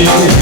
கொண்டு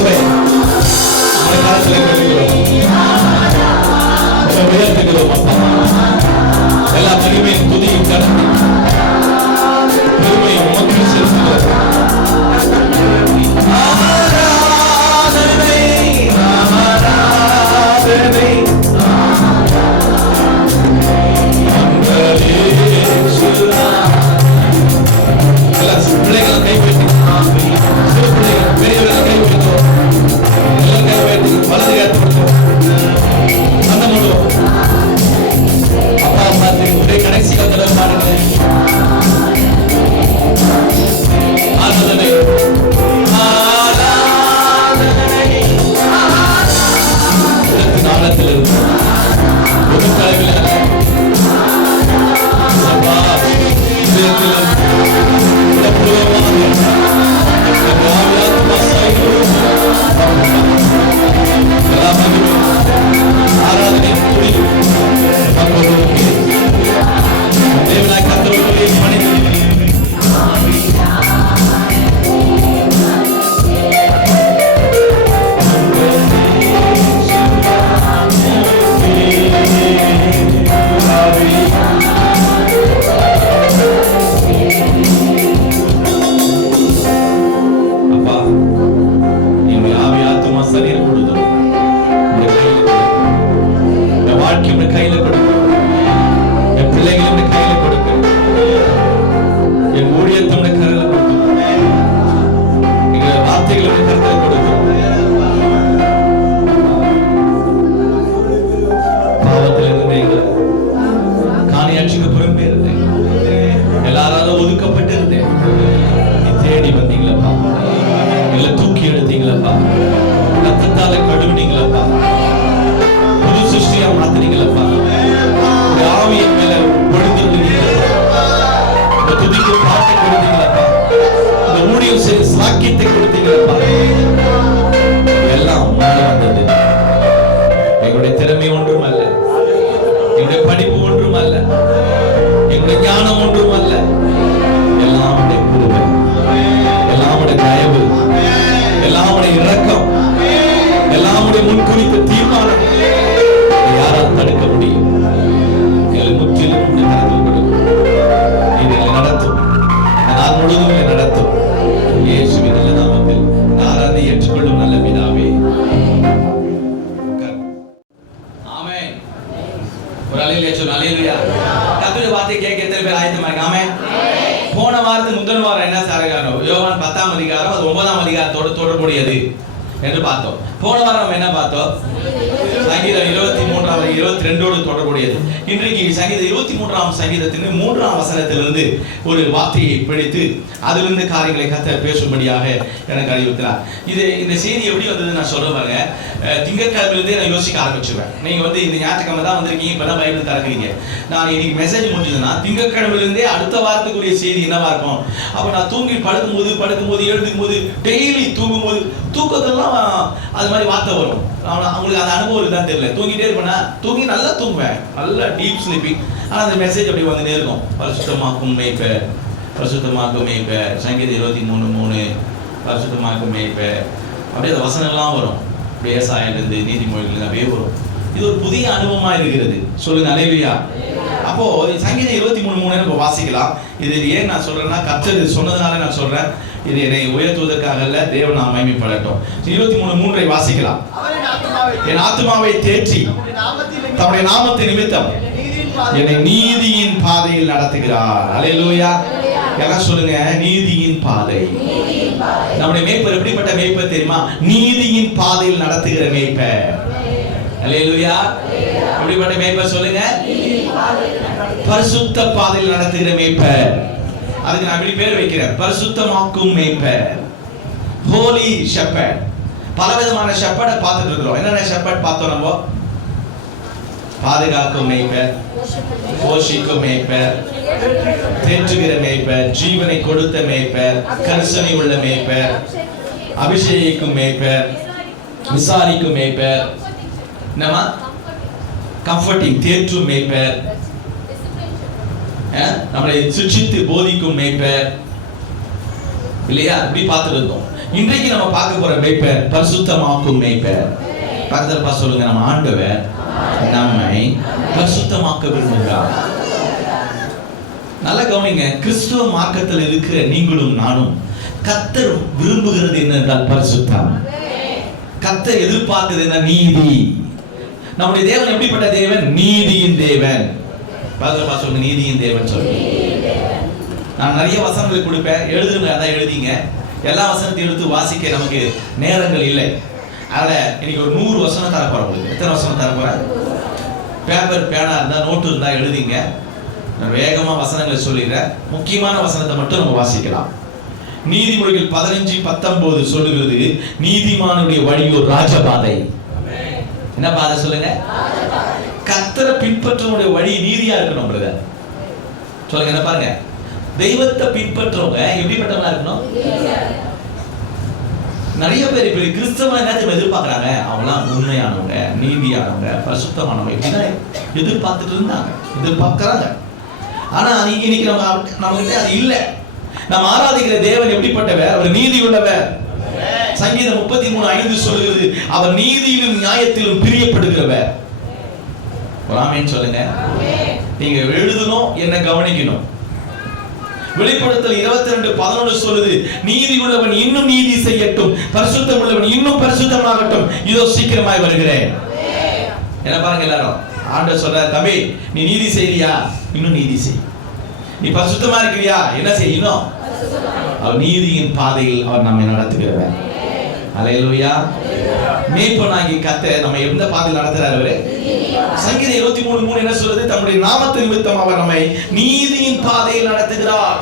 சபை உங்களுடைய கரத்தில் கொடுக்கிறோம், உயர்த்துகிறோம் அப்பா. எல்லா மகிமையும் துதியும் கடந்து பெருமையும் உமக்கு செலுத்துகிறோம். ஆராதனை ஆராதனை பிள்ளைகளை கைவிட்டு சிறு பிள்ளைகள் பெரியவர்களை கைவிட்டோம், எல்லாம் கைவிட்டு வலது காத்துவிட்டோம். அந்த முழு அப்பா அம்மா உடைய கடைசி காலத்தில் பாருங்கள். ஆராதனை காலத்தில் இருக்கும் ஒரு தலைவில் ஆராதனை தேவனாய் கர்த்தருடைய மனிதன் தொடர்புடையது என்று பார்த்தோம். போன வாரம் நம்ம என்ன பார்த்தோம்? சங்கீதம் 23 22 தொடர்புடையது. இன்றைக்கு சங்கீதம் 23 சங்கீதத்தின் 3 வசனத்திலிருந்து ஒரு வார்த்தையை பிடித்து அதிலிருந்து காரியங்களை கர்த்தர் பேசும்படியாக எனக்கு அறிவுறுத்தினார். இந்த செய்தி எப்படி வந்தது நான் சொல்ல பாருங்க. திங்கட்கிழமையிலிருந்தே நான் யோசிக்க ஆரம்பிச்சுவேன். நீங்க இந்த ஞாயிற்றுக்கிழமை தான் வந்திருக்கீங்க, இப்பதான் பைபிள் திறக்கிறீங்க. நான் இன்னைக்கு மெசேஜ் முடிஞ்சதுன்னா திங்கட்கிழமையிலிருந்தே அடுத்த வாரத்துக்குரிய செய்தி என்னவா இருக்கும்? அப்ப நான் தூங்கி படுக்கும்போது எழுதுக்கும் போது டெய்லி தூங்கும்போது தூக்கத்தெல்லாம் அது மாதிரி வார்த்தை வரும். அவங்களுக்கு அந்த அனுபவம் தான் தெரியல. தூங்கிட்டே இருப்பேன்னா தூங்கி நல்லா தூங்குவேன், நல்லா டீப் ஸ்லீப்பிங். ஆனால் அந்த மெசேஜ் அப்படி வந்துட்டே இருக்கும். பரிசுத்தமாக்கும் மேய்ப்பர், பரிசுத்தமாக்கும் மேய்ப்பர், சங்கீதம் 23:3 பரிசுத்தமாக்கும் மேய்ப்பர், அப்படியே அந்த வசனம்லாம் வரும். அப்படியே ஏசாயிலிருந்து நீதிமொழிகள் அப்படியே வரும். இது ஒரு புதிய அனுபவமா இருக்கிறது. சொல்லுங்க அல்லேலூயா. அப்போ சங்கீதம் 23:3 நம்ம வாசிக்கலாம். இது ஏன் நான் சொல்றேன்னா, கர்த்தர் சொன்னதுனால நான் சொல்றேன். இது என்னை உயர்த்துவதற்காக அல்ல, தேவன் நாம் மகிமைப்படட்டும். 23:3 வாசிக்கலாம். என் ஆத்துமாவை தேற்றி தம்முடைய நாமத்தை நிமித்தம் என்னை நீதியின் பாதையில் நடத்துகிறார். அல்லேலூயா. எல்லாம் சொல்லுங்க, நீதியின் பாதை. நம்முடைய மேய்ப்பர் எப்படிப்பட்ட மேய்ப்பர் தெரியுமா? நீதியின் பாதையில் நடத்துகிற மேய்ப்பர். அல்லேலூயா. எப்படிப்பட்ட மேய்ப்பர் சொல்லுங்க? பரிசுத்த பாதையில் நடத்துகிற மேய்ப்பர். அதுக்கு நான் இப்படி பேர் வைக்கிறேன், பரிசுத்தமாக்கும் மேய்ப்பர், ஹோலி ஷெப்பர்ட். பலவிதமான ஷெப்பர்டை பார்த்துட்டு இருக்கிறோம். என்னென்ன ஷெப்பர்ட் பார்த்தோம் நம்ம? பாதுகாக்கும் மேய்ப்பர், போஷிக்கும் மேய்ப்பர், தேற்றுகிற மேய்ப்பர், ஜீவனை கொடுத்த மேய்ப்பர், கரிசனை உள்ள மேய்ப்பர், அபிஷேகிக்கும் மேய்ப்பர், விசாரிக்கும் மேய்ப்பர், நம்ம கம்ஃபர்டிங் தேற்றும் மேய்ப்பர், நம்மளை சிக்ஷித்து போதிக்கும் மேய்ப்பர். இல்லையா? இப்படி பார்த்துட்டு இருக்கோம். இன்றைக்கு நம்ம பார்க்க போற மேய்ப்பர் பரிசுத்தமாக்கும் மேய்ப்பர். பக்கத்துல சொல்லுங்க, நம்ம ஆண்டவர் நம்மை பரிசுத்தமாக்க விரும்புகிறார். நல்ல கவனிங்க, கிறிஸ்துவ மார்க்கத்தில் இருக்கிற நீங்களும் நானும் கர்த்தர் விரும்புகிறது என்னென்றால் பரிசுத்தம். கர்த்தர் எதிர்பார்க்கிறது என்ன? நீதி. நம்முடைய தேவன் எப்படிப்பட்ட தேவன்? நீதியின் தேவன். சொல்லுங்க, நீதியின் தேவன் சொல்லுங்க. நான் நிறைய வசனங்களை கொடுப்பேன், எழுதுங்க, அதான் எழுதிங்க. எல்லா வசனத்தையும் எடுத்து வாசிக்க நமக்கு நேரங்கள் இல்லை. அதனால இன்னைக்கு ஒரு 100 வசனம் தரப்போறேன். உங்களுக்கு எத்தனை வசனம் தரப்போறேன்? பேப்பர் பேனா இருந்தா நோட்டு இருந்தா எழுதிங்க. நான் வேகமா வசனங்களை சொல்லிடுறேன். முக்கியமான வசனத்தை மட்டும் நம்ம வாசிக்கலாம். நீதிமொழிகள் 15:19 சொல்லுகிறது, நீதிமானுடைய வழி ஒரு ராஜபாதை. என்ன பாதை சொல்லுங்க? கர்த்தரை பின்பற்றவனுடைய வழி நீதியா இருக்கணும். பிரதர் சொல்லுங்க, என்ன பாருங்க, தெய்வத்தை பின்பற்றவங்க எப்படிப்பட்டவங்களா இருக்கணும்? நிறைய பேர் இப்ப கிறிஸ்தவ என்னத்தை எதிர்பார்க்கறாங்க? அவங்களாம் உண்மையானவங்க, நீதியானவங்க, பரிசுத்தமானவங்க இப்படிதான் எதிர்பார்த்துட்டு இருந்தாங்க, எதிர்பார்க்கறாங்க. ஆனா இன்னைக்கு நம்ம கிட்ட அது இல்ல. நம்ம ஆராதிக்கிற தேவன் எப்படிப்பட்டவர்? அவர் நீதி உள்ளவர். சங்கீதம் 33:5 சொல்லுகிறது, அவர் நீதியிலும் நியாயத்திலும் பிரியப்படுகிறவர். ஆமென் சொல்லுங்க. நீங்க எழுதணும், என்ன கவனிக்கணும். வெளிப்படுத்தல் 22:11 சொல்லுது, நீதி உள்ளவன் இன்னும் நீதி செய்யட்டும், பரிசுத்தம் உள்ளவன் இன்னும் பரிசுத்தமாகட்டும், இதோ சீக்கிரமாய் வருகிறேன். என்ன பாருங்க எல்லாரும், ஆண்டவர் சொல்ற, தம்பி நீ நீதி செய்யறியா? இன்னும் நீதி செய். நீ பரிசுத்தமா இருக்கிறியா? என்ன செய்யணும்? அவர் நீதியின் பாதையில் அவர் நம்மை நடத்துகிறவர். அல்லேலூயா. மேய்ப்பனாகிய கர்த்தர் நம்ம எந்த பாதையில் நடத்துறாரு? அவரு சங்கீதம் 23:3 என்ன சொல்லுது? தம்முடைய நாமத்தின் நிமித்தம் அவர் நம்மை நீதியின் பாதையில் நடத்துகிறார்.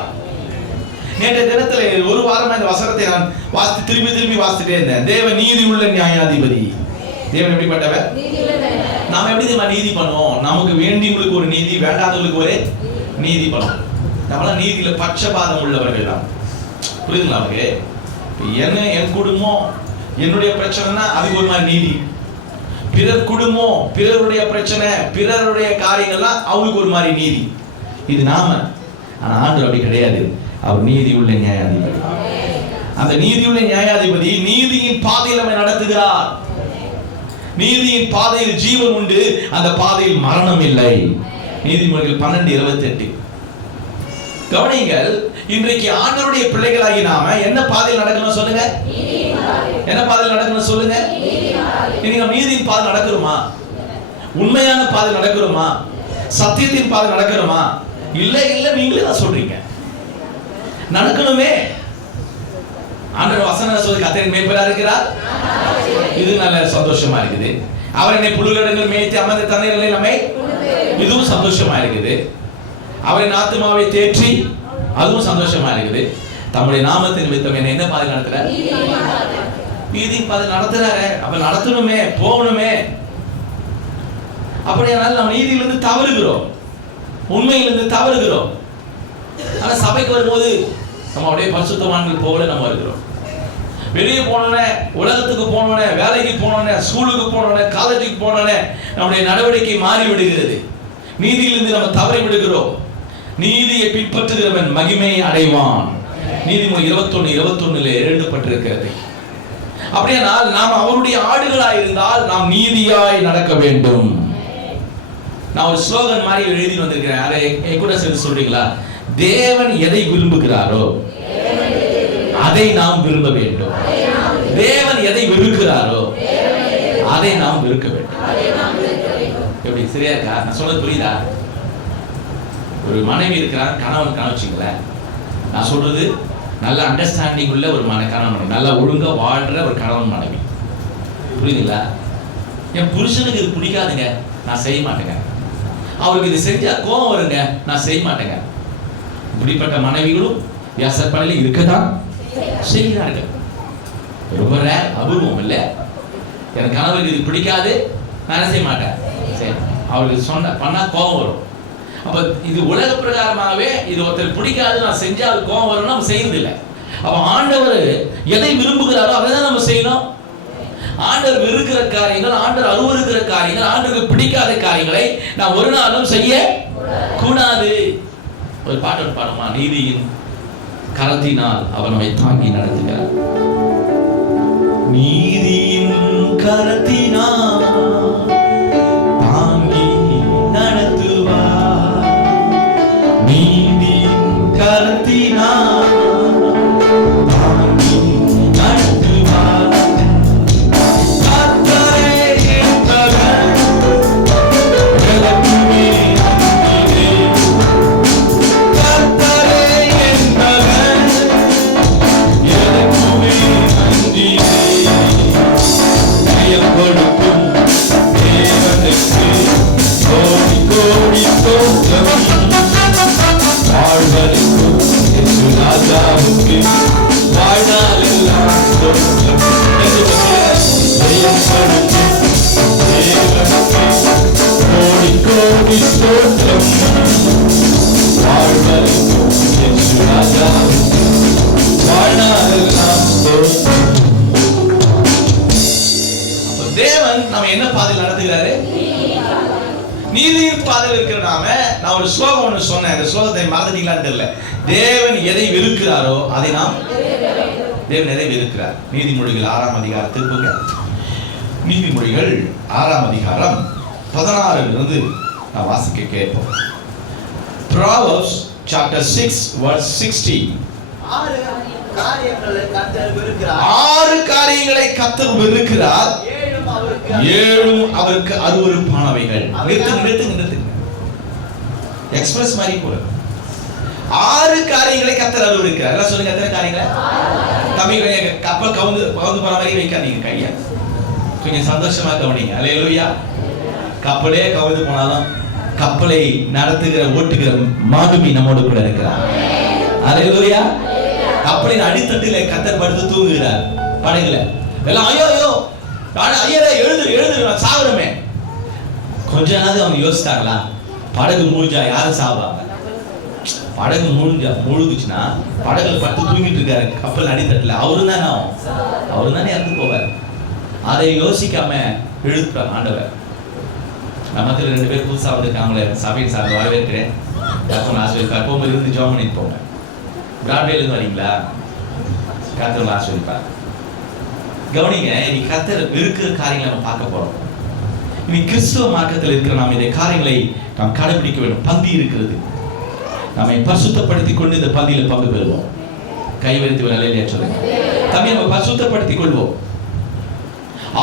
நேற்றைய தினத்துல ஒரு வாரமா இந்த வசனத்தை நான் வாசித்து திரும்பி வாசித்துட்டே இருந்தேன். தேவன் நீதி உள்ள நியாயாதிபதி. தேவன் எப்படிப்பட்டவர்? நாம எப்படி நீதி பண்ணுவோம்? நமக்கு வேண்டியவங்களுக்கு ஒரு நீதி, வேண்டாதவங்களுக்கு ஒரு நீதி பண்ணுவோம். நம்மளாம் நீதியில பட்சபாதம் உள்ளவர்கள் தான். புரியுதுங்களா? அவருக்கு என்ன, என் குடும்பம் என்னுடைய பிரச்சனைனா அதுக்கு ஒரு மாதிரி நீதி, பிறர் குடும்பம் பிறருடைய பிரச்சனை பிறருடைய காரியங்கள்லாம் அவங்களுக்கு ஒரு மாதிரி நீதி. இது நாம. ஆனா ஆண்டவர் அப்படி கிடையாது. அவர் நீதி உள்ள நியாயாதிபதி. அந்த நீதியுள்ள நியாயாதிபதி நீதியின் பாதையில் நம்மை நடத்துகிறார். நீதியின் பாதையில் ஜீவன் உண்டு, அந்த பாதையில் மரணம் இல்லை. நீதிமொழிகள் 12:28. கவனிங்கள், இன்றைக்கு ஆண்டவருடைய பிள்ளைகளாகி நாம என்ன பாதையில் நடக்கணும் சொல்லுங்க? என்ன பாதையில் நடக்கணும் சொல்லுங்க? நீங்க நீதியின் பாதை நடக்கிறோமா? உண்மையான பாதை நடக்கிறோமா? சத்தியத்தின் பாதை நடக்கிறோமா? இல்ல நீங்களே தான் சொல்றீங்க. நடக்கணுமே. ஆண்டவர் வசனம் சொல்லி கர்த்தரின் மேய்ப்பரா இருக்கிறார். இது நல்ல சந்தோஷமா இருக்குது. அவர் என்னை புல்லுகளிடங்கள் மேய்த்து அமர்ந்த தண்ணீரிலே நம்மை, இதுவும் சந்தோஷமா இருக்குது. அவரின் ஆத்துமாவை தேற்றி, அதுவும் சந்தோஷமா இருக்குது. தம்முடைய நாமத்தின் நிமித்தம் என்ன பாதை நடத்துறாரு? நீதி பாதை நடத்துறாரு. அப்ப நடத்தணுமே, போகணுமே. அப்படியானால் நம்ம நீதியிலிருந்து தவறுகிறோம், உண்மையிலிருந்து தவறுகிறோம். ஆனா சபைக்கு வரும்போது நம்ம அப்படியே பரிசுத்தவான்கள் போல நம்ம இருக்கிறோம். வெளியே போனோன்னே, உலகத்துக்கு போனோன்னே, வேலைக்கு போனோன்னே, ஸ்கூலுக்கு போனோன்னே, காலேஜுக்கு போனோன்னே நம்முடைய நடவடிக்கை மாறி விடுகிறது. நீதியிலிருந்து நம்ம தவறி விடுகிறோம். நீதியை பின்பற்றுகிறவன் மகிமையை அடைவான். நீதிமொழி 21:21 எழுதப்பட்டிருக்கிறது. அப்படியானால் நாம் அவருடைய ஆடுகளாய் இருந்தால் நாம் நீதியாய் நடக்க வேண்டும். நான் ஒரு ஸ்லோகன் மாதிரி எழுதி வந்திருக்கிறேன். அதை கூட சேர்த்து சொல்றீங்களா? தேவன் எதை விரும்புகிறாரோ அதை நாம் விரும்ப வேண்டும். தேவன் எதை வெறுக்கிறாரோ அதை நாம் வெறுக்க வேண்டும். எப்படி சரியா இருக்கா? நான் சொல்றது புரியுதா? ஒரு மனைவி இருக்கிறார், கணவன் கணவச்சுங்களேன். நான் சொல்றது நல்ல அண்டர்ஸ்டாண்டிங் உள்ள ஒரு கணவன் மனைவி, நல்லா ஒழுங்கா வாழ்ற ஒரு கணவன் மனைவி. புரியுதுங்களா? என் புருஷனுக்கு இது பிடிக்காதுங்க, நான் செய்ய மாட்டேங்க. அவருக்கு இது செஞ்சா கோபம் வருங்க, நான் செய்ய மாட்டேங்க. இப்படிப்பட்ட மனைவிகளும் வியாசப்படையில் இருக்கதான் செய்கிறார்கள். ரொம்ப ரேர், அபூர்வம் இல்லை. என் கணவருக்கு இது பிடிக்காது, நான் என்ன செய்ய மாட்டேன். சரி, அவருக்கு சொன்ன பண்ணா கோபம் வரும். அப்ப இது உலக பிரகாரமாகவே இது ஒருத்தர் பிடிக்காது, நான் செஞ்சா அது கோபம் வரும்னு நம்ம செய்யறதில்லை. அப்ப ஆண்டவர் எதை விரும்புகிறாரோ அதை தான் நம்ம செய்யணும். ஆண்டவர் வெறுக்கிற காரியங்கள், ஆண்டவர் அருவருக்கிற காரியங்கள், ஆண்டவருக்கு பிடிக்காத காரியங்களை நான் ஒரு நாளும் செய்ய கூடாது. ஒரு பாட்டு பாடுமா? நீதியின் கரத்தினால் அவர் நம்மை தாங்கி நடத்துகிறார். நீதியின் கரத்தினால் தாங்கி நடத்துவார். நீதியின் கரத்தினால் தாங்கி நடத்துவார். கர்த்தரே என் பலன், எனக்குமே நம்பினே. கர்த்தரே என் பலன், எனக்குமே நம்பினே. கொடுக்கும் தேவனுக்கு கோடி கோடி தோற்றம். வாழ்வதற்கும் இயேசு ராஜாவுக்கு வாழ்நாளெல்லாம் தோற்றம். கொடுக்கும் தேவனுக்கு கோடி கோடி தோற்றம். வாழ்வதற்கும் இயேசு ராஜாவுக்கு வாழ்நாளெல்லாம் தோற்றம். தேவன் நம்ம என்ன பாதையில் நடத்துகிறாரு? நீதியின் பாதையில் இருக்கிற நாம. நான் ஒரு ஸ்லோகம் ஒன்று சொன்னேன், அந்த ஸ்லோகத்தை மறந்துட்டீங்களான்னு தெரியல. தேவன் எதை வெறுக்கிறாரோ அதை நாம் தேவன் எதை வெறுக்கிறார். நீதிமொழிகள் 6ஆம் அதிகாரம் திருப்புங்க. நீதிமொழிகள் 6ஆம் அதிகாரம் 16 நான் வாசிக்க கேட்போம். Proverbs chapter 6 verse 16. 6 காரியங்களை கர்த்தர் வெறுக்கிறார், 7 அவருக்கு அருவருப்பானவைகள். நிறுத்து. எக்ஸ்பிரஸ் மாதிரி போல 6 காரியங்களை கர்த்தர் அருவருக்கிறார். எல்லாம் சொல்லுங்க, எத்தனை காரியங்கள்? தமிழ் கப்பல் கவுந்து போற மாதிரி வைக்காதீங்க கையை, கொஞ்சம் சந்தோஷமா கவனிங்க. அல்லேலூயா. கப்பலே கவுந்து போனாலும் கப்பலை நடத்துகிற ஓட்டுகிற மாலுமி நம்மோடு கூட இருக்கிறார். அல்லேலூயா. கப்பலின் அடித்தட்டிலே கர்த்தர் படுத்து தூங்குகிறார். படகுல எல்லாம் ஐயோ ஐயரே எழுது நான் சாகுறமே. கொஞ்ச நாள் அவங்க யோசித்தாங்களா? படகு மூழ்கா யாரும் சாவாங்க? படகு மூழ்குச்சுன்னா படகுல படுத்து தூங்கிட்டு இருக்காரு கப்பல் அடித்தட்டுல. அவரு தானே இறந்து போவார். அதை யோசிக்காம எழுதுறாங்க ஆண்டவர். நமக்கு 2 பேர் புதுசா வந்திருக்காங்களே, சபையின் சார்பு வரவேற்கிறேன். போகும்போது இருந்து ஜாம் பண்ணிட்டு போங்க. பிராட்வேல இருந்து வரீங்களா? கர்த்தர் ஆசீர்வதிப்பார். கவனிங்க, இனி கர்த்தர் வெறுக்கிற காரியங்களை நம்ம பார்க்க போறோம். இனி கிறிஸ்துவ மார்க்கத்தில் இருக்கிற நாம் இந்த காரியங்களை நாம் கடைபிடிக்க வேண்டும். பந்தி இருக்கிறது, நம்மை பரிசுத்தப்படுத்திக் கொண்டு இந்த பந்தியில் பங்கு பெறுவோம். கைவரித்து நிலையிலே சொல்லுங்க, தம்மை நம்ம பரிசுத்தப்படுத்திக் கொள்வோம்.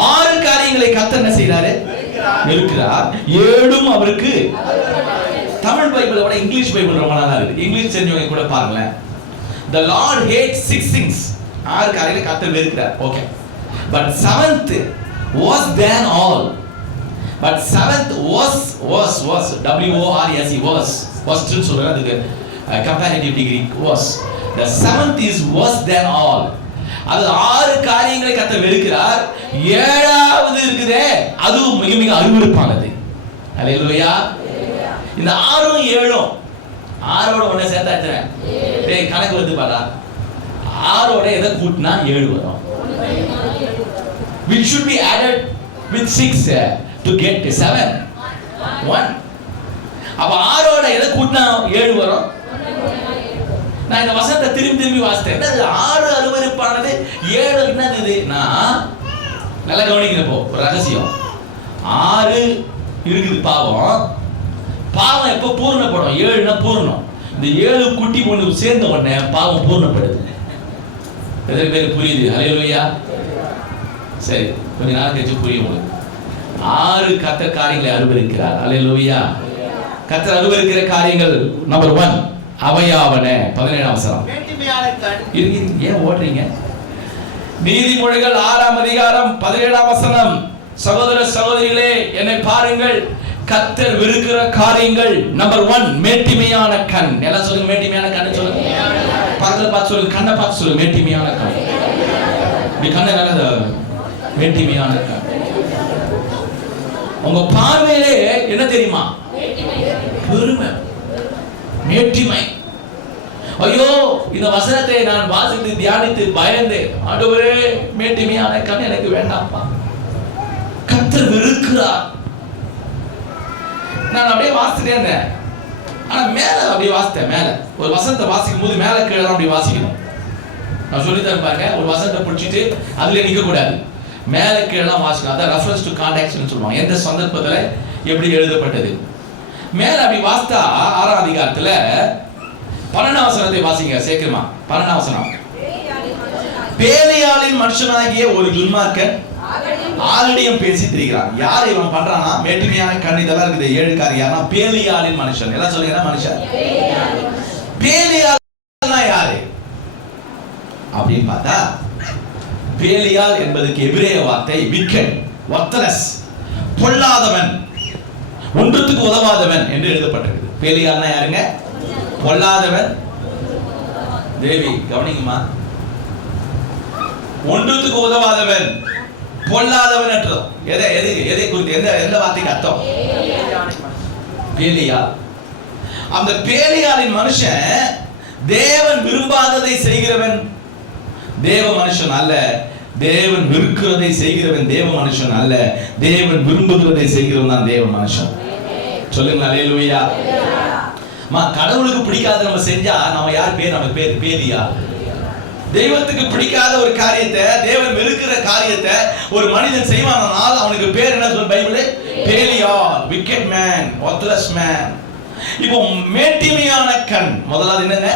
6 காரியங்களை கர்த்தர் என்ன செய்யறாரு? வெறுக்கிறார். 7 அவருக்கு. தமிழ் பைபிளை விட இங்கிலீஷ் பைபிள் ரொம்ப நல்லா இருக்கு. இங்கிலீஷ் தெரிஞ்சவங்க கூட பாருங்களேன். The Lord hates 6 things. 6 காரியங்களை கர்த்தர் வெறுக்கிறார். Okay. But 7th was than all. But 7th was சொல்றது அதுக்கு comparative degree was. The 7th is worse than all. அது 6 காரியங்களை கர்த்தர் வெறுக்கிறார். 7வது இருக்குதே அதுவும் மிக மிக அருவருப்பானது. அல்லேலூயா. இந்த 6ம் 7ம் 6ஓட ஒண்ணே சேர்த்தாச்சே. டேய் கணக்கு வந்து பாடா. 6ஓட எதை கூட்டினா 7 வரும். Which should be added with 6 to get 7. 1. அப்ப 6ஓட எதை கூட்டினா 7 வரும். நான் இந்த வசனத்தை திரும்பி வாசித்தேன். 6 அருவருப்பானது, 7 என்னது? நான் நல்லா கவனிக்கிறப்போ ஒரு ரகசியம். 6 இருக்குது பாவம் எப்போ பூர்ணப்படும்? 7னா பூர்ணம். இந்த 7 குட்டி பொண்ணு சேர்ந்த உடனே பாவம் பூர்ணப்படுது. எத்தனை பேருக்கு புரியுது? அல்லேலூயா. சரி, கொஞ்ச நாள் கழிச்சு புரியும் உங்களுக்கு. 6 கர்த்தர் காரியங்களை அருவருக்கிறார். அல்லேலூயா. கர்த்தர் அருவருக்கிற காரியங்கள் நம்பர் 1 அவையாவன. 17ஆம் வசனம். ஏன் ஓடுறீங்க? நீதிமொழிகள் 6ஆம் அதிகாரம் 17ஆம் வசனம். சகோதர சகோதரிகளே என்னை பாருங்கள், கர்த்தர் வெறுக்கிற காரியங்கள் நம்பர் 1 மேட்டிமையான கண். எல்லாம் சொல்லுங்க, மேட்டிமையான கண் சொல்லுங்க. பக்கத்துல பார்த்து சொல்லுங்க, கண்ணை பார்த்து சொல்லுங்க, மேட்டிமையான கண். இப்படி கண்ணை நல்ல மேட்டிமையான கண். உங்க பார்வையிலே என்ன தெரியுமா? பெருமை, மேட்டிமை. ஐயோ, இந்த வசனத்தை நான் வாசித்து தியானித்து பயந்தேன். ஆண்டவரே, மேட்டிமையான கண் எனக்கு வேண்டாம்ப்பா. கர்த்தர் வெறுக்கிறார். நான் அப்படியே வாசிட்டே இருந்தேன். ஆனா மேல அப்படியே வாசித்தேன். மேல ஒரு வசனத்தை வாசிக்கும் போது மேல கீழே அப்படி வாசிக்கணும். நான் சொல்லி தரேன் பாருங்க. ஒரு வசனத்தை பிடிச்சிட்டு அதுல நிக்க கூடாது, மேல கீழெல்லாம் வாசிக்கணும். அதான் ரெஃபரன்ஸ் டு கான்டெக்ஸ்ட்னு சொல்லுவாங்க. எந்த சந்தர்ப்பத்துல எப்படி எழுதப்பட்டது. மேல அப்படி வாசித்தா 6ஆம் அதிகாரத்துல 12ஆம் வசனத்தை வாசிங்க சீக்கிரமா. 12ஆம் வசனம். பேலியாளின் மனுஷனாகிய ஒரு துன்மார்க்கன் ஆலடியம் பேசி திரிகிறான். யார் இவன் பண்றானா? மேட்டுமையான கண் இதெல்லாம் இருக்குது 7 காரியம். பேலியாளின் மனுஷன் எல்லாம் சொல்லுங்க. மனுஷன் பேலியாள்னா யாரு அப்படின்னு பார்த்தா, பேலியால் என்பதற்கு எபிரேய வார்த்தை விக்கெட், வர்த்லெஸ், பொல்லாதவன், ஒன்றுத்துக்கு உதவாதவன் என்று எழுதப்பட்டிருக்கு. பேலியால்னா யாருங்க? பொல்லாதவன். தேவி கவனிங்கம்மா, ஒன்றுத்துக்கு உதவாதவன், பொல்லாதவன் என்றதும் எதை குறித்து, எந்த வார்த்தைக்கு அர்த்தம்? பேலியால். அந்த பேலியாலின் மனுஷன் தேவன் விரும்பாததை செய்கிறவன் தேவ மனுஷன் அல்ல. தேவன் விருக்கிறதை செய்கிறவன் தேவ மனுஷன் அல்ல. தேவன் விரும்புகிறதை செய்கிறவன் தான் தேவ மனுஷன். சொல்லுங்க அல்லேலூயா. கடவுளுக்கு பிடிக்காத நம்ம செஞ்சா நம்ம யார் பேர்? நம்ம பேர் பேலியா. தெய்வத்துக்கு பிடிக்காத ஒரு காரியத்தை, தேவன் வெறுக்கிற காரியத்தை ஒரு மனிதன் செய்வானால் அவனுக்கு பேர் என்ன சொல்ற பைபிள்? பேலியா, விக்கெட் மேன், வர்த்லெஸ் மேன். இப்போ மேட்டிமையான கண் முதலாவது என்னங்க?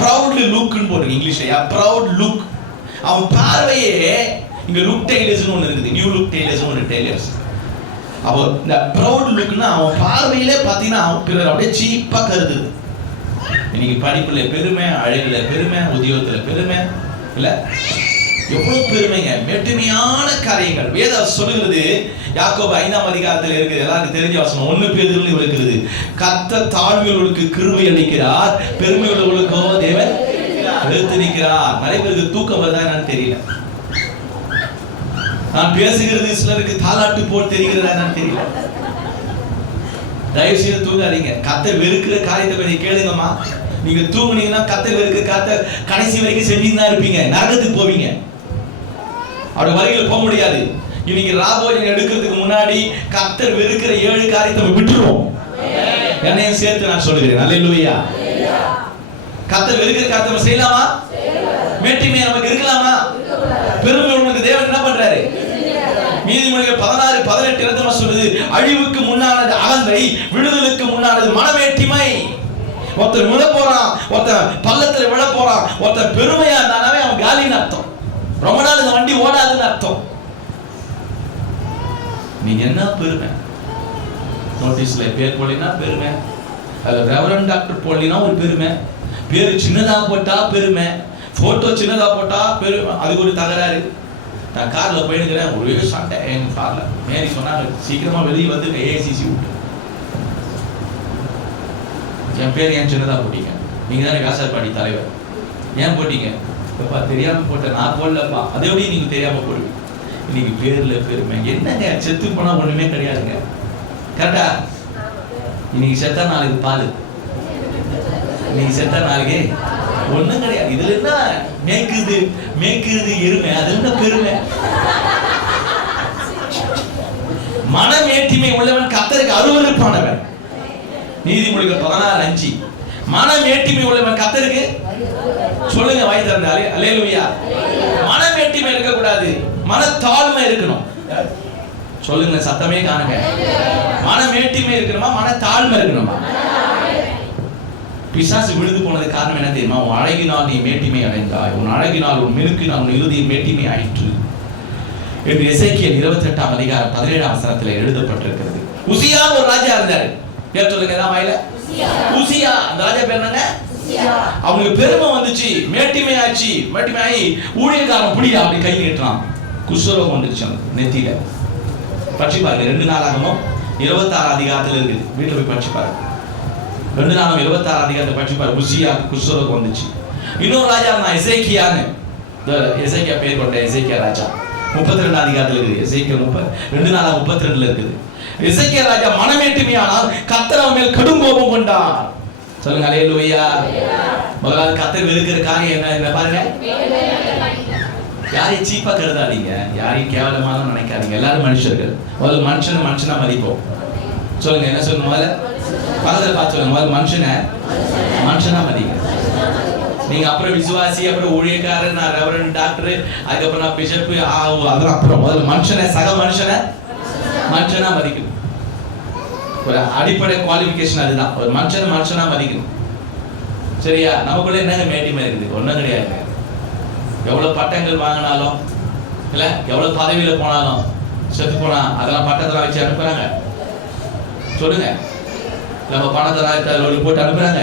ப்ரௌட்லி லுக்னு போடுங்க இங்கிலீஷ்ல. Proud look. அவன் பார்வையே இங்க லுக் டெய்லர்ஸ்னு ஒன்று இருக்குது, நியூ லுக் டெய்லர்ஸ்னு ஒன்று டெய்லர்ஸ். அப்போ இந்த ப்ரௌட் லுக்னா அவன் பார்வையிலே பார்த்தீங்கன்னா பிறர் அப்படியே சீப்பா கருதுது. இன்னைக்கு படிப்புல பெருமை, அழகுல பெருமை, உத்தியோகத்துல பெருமை, இல்ல எவ்வளவு பெருமைங்க. மேட்டுமையான காரியங்கள் வேதம் சொல்லுகிறது. யாக்கோபு 5ஆம் அதிகாரத்தில் இருக்குது, எல்லாருக்கும் தெரிஞ்ச வசனம். 1 பேதுருவில் இருக்கிறது. கர்த்தர் தாழ்மையுள்ளவர்களுக்கு கிருபை அளிக்கிறார், பெருமை உள்ளவர்களுக்கோ தேவன் வெறுத்திருக்கிறார். நிறைய பேருக்கு தூக்கம் வருதா என்னன்னு தெரியல. நான் பேசுகிறது சிலருக்கு தாலாட்டு போல் தெரிகிறதா என்னன்னு தெரியல. தயவு செய்து தூங்காதீங்க. கர்த்தர் வெறுக்கிற காரியத்தை கொஞ்சம் கேளுங்கம்மா. நீங்க தூங்குனீங்கன்னா கர்த்தர் வெறுக்கிற காரியத்தை கடைசி வரைக்கும் செஞ்சுட்டு தான் இருப்பீங்க, நரகத்துக்கு போவீங்க. அப்படி வரையில் போக முடியாது. இன்னைக்கு ராபோஜன் எடுக்கிறதுக்கு முன்னாடி கர்த்தர் வெறுக்கிற 7 காரியத்தை விட்டுருவோம். என்னையும் சேர்த்து நான் சொல்லுகிறேன். அல்லேலூயா. கர்த்தர் வெறுக்கிற காரியத்தை செய்யலாமா? மேட்டிமை நமக்கு இருக்கலாமா? பெருமை உனக்கு தேவன் என்ன பண்றாரு? நீதிமொழிகள் 16:18 இடத்துல சொல்லுது, அழிவுக்கு முன்னானது அகந்தை, விடுதலுக்கு முன்னானது மனமேட்டிமை. ஒருத்தர் விழ போறான், ஒருத்தர் பள்ளத்துல விழ போறான், ஒருத்தர் பெருமையா இருந்தானாவே அவன் காலின்னு அர்த்தம். ரொம்ப நாள் இந்த வண்டி ஓடாதுன்னு அர்த்தம். நீங்க என்ன பெருமை? நோட்டீஸ்ல பேர் போலினா பெருமை, அதுல ரெவரண்ட் டாக்டர் போலினா ஒரு பெருமை, பேரு சின்னதா போட்டா பெருமை, போட்டோ சின்னதா போட்டா பெருமை. அதுக்கு ஒரு தகராறு. நான் கார்ல போயிருக்கிறேன், ஒரே சண்டை எங்க கார்ல. மேரி சொன்னாங்க, சீக்கிரமா வெளியே வந்து ஏசிசி விட்டு. என் பேர் ஏன் சின்னதா போட்டீங்க? நீங்க தானே காசார்பாடி தலைவர், ஏன் போட்டீங்க? தெரியாம போட்ட. நான் போடலப்பா. அதை எப்படி நீங்க தெரியாம போடுவீங்க? இன்னைக்கு பேர்ல பெருமை என்னங்க? செத்து போனா ஒண்ணுமே கிடையாதுங்க. கரெக்டா? இன்னைக்கு செத்தா நாளைக்கு பால், இன்னைக்கு செத்தா நாளைக்கு ஒண்ணும் கிடையாது. இதுல என்ன மேய்க்குது எருமை, அது என்ன பெருமை? மனமேட்டிமை உள்ளவன் கர்த்தருக்கு அருவருப்பானவன். நீதிமொழிகள் 16:5. மனமேட்டிமை உள்ளவன் கர்த்தருக்கு, சொல்லுங்க வாய் திறந்தாலே அல்லேலூயா. மனமேட்டிமை இருக்க கூடாது, மனத்தாழ்மை இருக்கணும். சொல்லுங்க, சத்தமே காணுங்க. மனமேட்டிமை இருக்கணுமா, மனத்தாழ்மை இருக்கணுமா? பிசாசு விழுந்து போனது காரணம் என்ன தெரியுமா? உன் அழகினால் நீ மேட்டிமை அடைந்தாய், உன் அழகினால் உன் மினுக்கினால் உன் இறுதியில் மேட்டிமை ஆயிற்று என்று எசேக்கியேல் 28ஆம் அதிகாரம் 17ஆம் வசனத்தில் எழுதப்பட்டிருக்கிறது. உசியான்னு ஒரு ராஜா இருந்தாரு. பேர் சொல்லுங்க தான் வாயில. உசியா. அந்த ராஜா பேர் என்னங்க? அவனுக்கு பெருமை வந்துச்சு, மேட்டிமை ஆச்சு. மேட்டிமை ஆகி ஊழியக்காரன் புடியா அப்படி கை நீட்டுறான், குஷ்டரோகம் வந்துருச்சு நெத்தியில. படிச்சு பாருங்க. 2 நாளாகமும் 26ஆம் அதிகாரத்தில் இருக்குது. வீட்டுல போய் படிச்சு பாருங்க. 2 நாளாகமும் 26ஆம் அதிகாரத்தை படிச்சு பாருங்க. உசியா குஷ்டரோகம் வந்துச்சு. இன்னொரு ராஜா நான் எசேக்கியான்னு, எசேக்கியா பேர் கொண்ட எசேக்கியா ராஜா 32ஆம் அதிகாரத்தில் இருக்குது. எசேக்கியா 2 நாளாக 32ல இருக்குது. எசேக்கியா ராஜா மனமேட்டிமையானால் கர்த்தர் அவன் மேல் கடும் கோபம் கொண்டார். சொல்லுங்க அல்லேலூயா. முதலாவது கர்த்தர் வெறுக்கிற காரியம் என்ன பாருங்க. யாரையும் சீப்பா கருதாதீங்க, யாரையும் கேவலமாக நினைக்காதீங்க. எல்லாரும் மனுஷர்கள். முதல்ல மனுஷனா மதிப்போம். சொல்லுங்க, என்ன சொல்லுங்க? முதல்ல பக்கத்துல பார்த்து சொல்லுங்க. முதல்ல மனுஷனா மதிங்க. நீங்க அப்புறம் விசுவாசி, அப்புறம் ஊழியக்காரர், நான் ரெவரண்ட், டாக்டர், அதுக்கப்புறம் நான் பிஷப், அதெல்லாம் அப்புறம். முதல்ல மனுஷனை, சக மனுஷனை மனுஷனா மதிக்கணும். ஒரு அடிப்படை குவாலிஃபிகேஷன் அதுதான். ஒரு மனுஷனா மதிக்கணும். சரியா? நமக்குள்ள என்னங்க மேட்டிமை இருக்குது? ஒன்றும் கிடையாது. எவ்வளவு பட்டங்கள் வாங்கினாலும் இல்ல, எவ்வளவு பதவியில போனாலும் செத்து போனா அதெல்லாம் பட்டத்தெல்லாம் வச்சு அனுப்புறாங்க. சொல்லுங்க. நம்ம பணத்தை அதில் போட்டு அனுப்புறாங்க,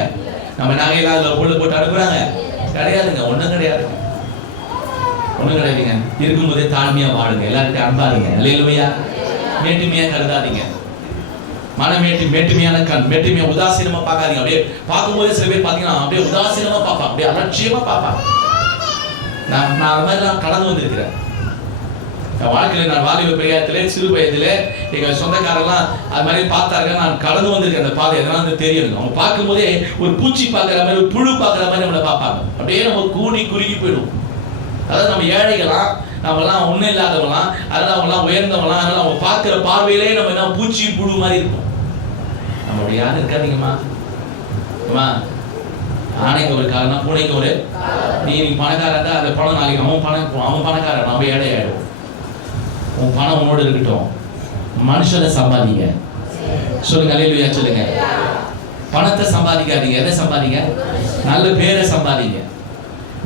நம்ம நகையெல்லாம் அதில் போட்டு அனுப்புறாங்க. கிடையாதுங்க, ஒன்றும் கிடையாதுங்க, ஒன்றும் கிடையாதுங்க. இருக்கும்போதே தாழ்மையா வாழுங்க, எல்லாருக்கிட்டையும் அன்பாருங்க. அல்லேலூயா. மேட்டுமையா கருதாதீங்க. மேட்டுமையான கண், மேட்டுமையா உதாசீனமா பார்க்காதீங்க. அப்படியே பார்க்கும்போது சில பேர் பார்த்தீங்கன்னா அப்படியே உதாசீனமா பார்ப்பாங்க, அப்படியே அலட்சியமா பார்ப்பாங்க. நான் அது மாதிரிலாம் கடந்து வந்திருக்கிறேன். என் வாழ்க்கையில் நான் வாலிப பிரியாயத்திலே சிறு வயதிலே எங்கள் சொந்தக்காரெல்லாம் அது மாதிரி பார்த்தாங்க. நான் கடந்து வந்திருக்கேன் அந்த பாதை. எதனால வந்து தெரியும். அவங்க பார்க்கும்போதே ஒரு பூச்சி பார்க்குற மாதிரி, ஒரு புழு பார்க்குற மாதிரி நம்மளை பார்ப்பாங்க. அப்படியே நம்ம கூடி குறுகி போயிடும். அதாவது நம்ம ஏழைகளாம், நம்மலாம் ஒன்றும் இல்லாதவங்களாம், அதனால அவங்களாம் உயர்ந்தவங்களாம். அதனால அவங்க பார்க்குற பார்வையிலே நம்ம என்ன பூச்சி புழு மாதிரி இருக்கும். நம்ம அப்படி யாரும் இருக்காதீங்கம்மா. ஆணைக்கு ஒரு காரணம், பூனைக்கு ஒரு. நீ பணக்காரன் தான், அந்த பணம் நாளைக்கு அவன் பணக்காரன், நம்ம ஏழை ஆயிடும். உன் பணம் உன்னோட இருக்கட்டும். மனுஷனை சம்பாதிங்க. சொல்லுங்க, அல்லேலூயா சொல்லுங்க. பணத்தை சம்பாதிக்காதீங்க. எதை சம்பாதிங்க? நல்ல பேரை சம்பாதிங்க.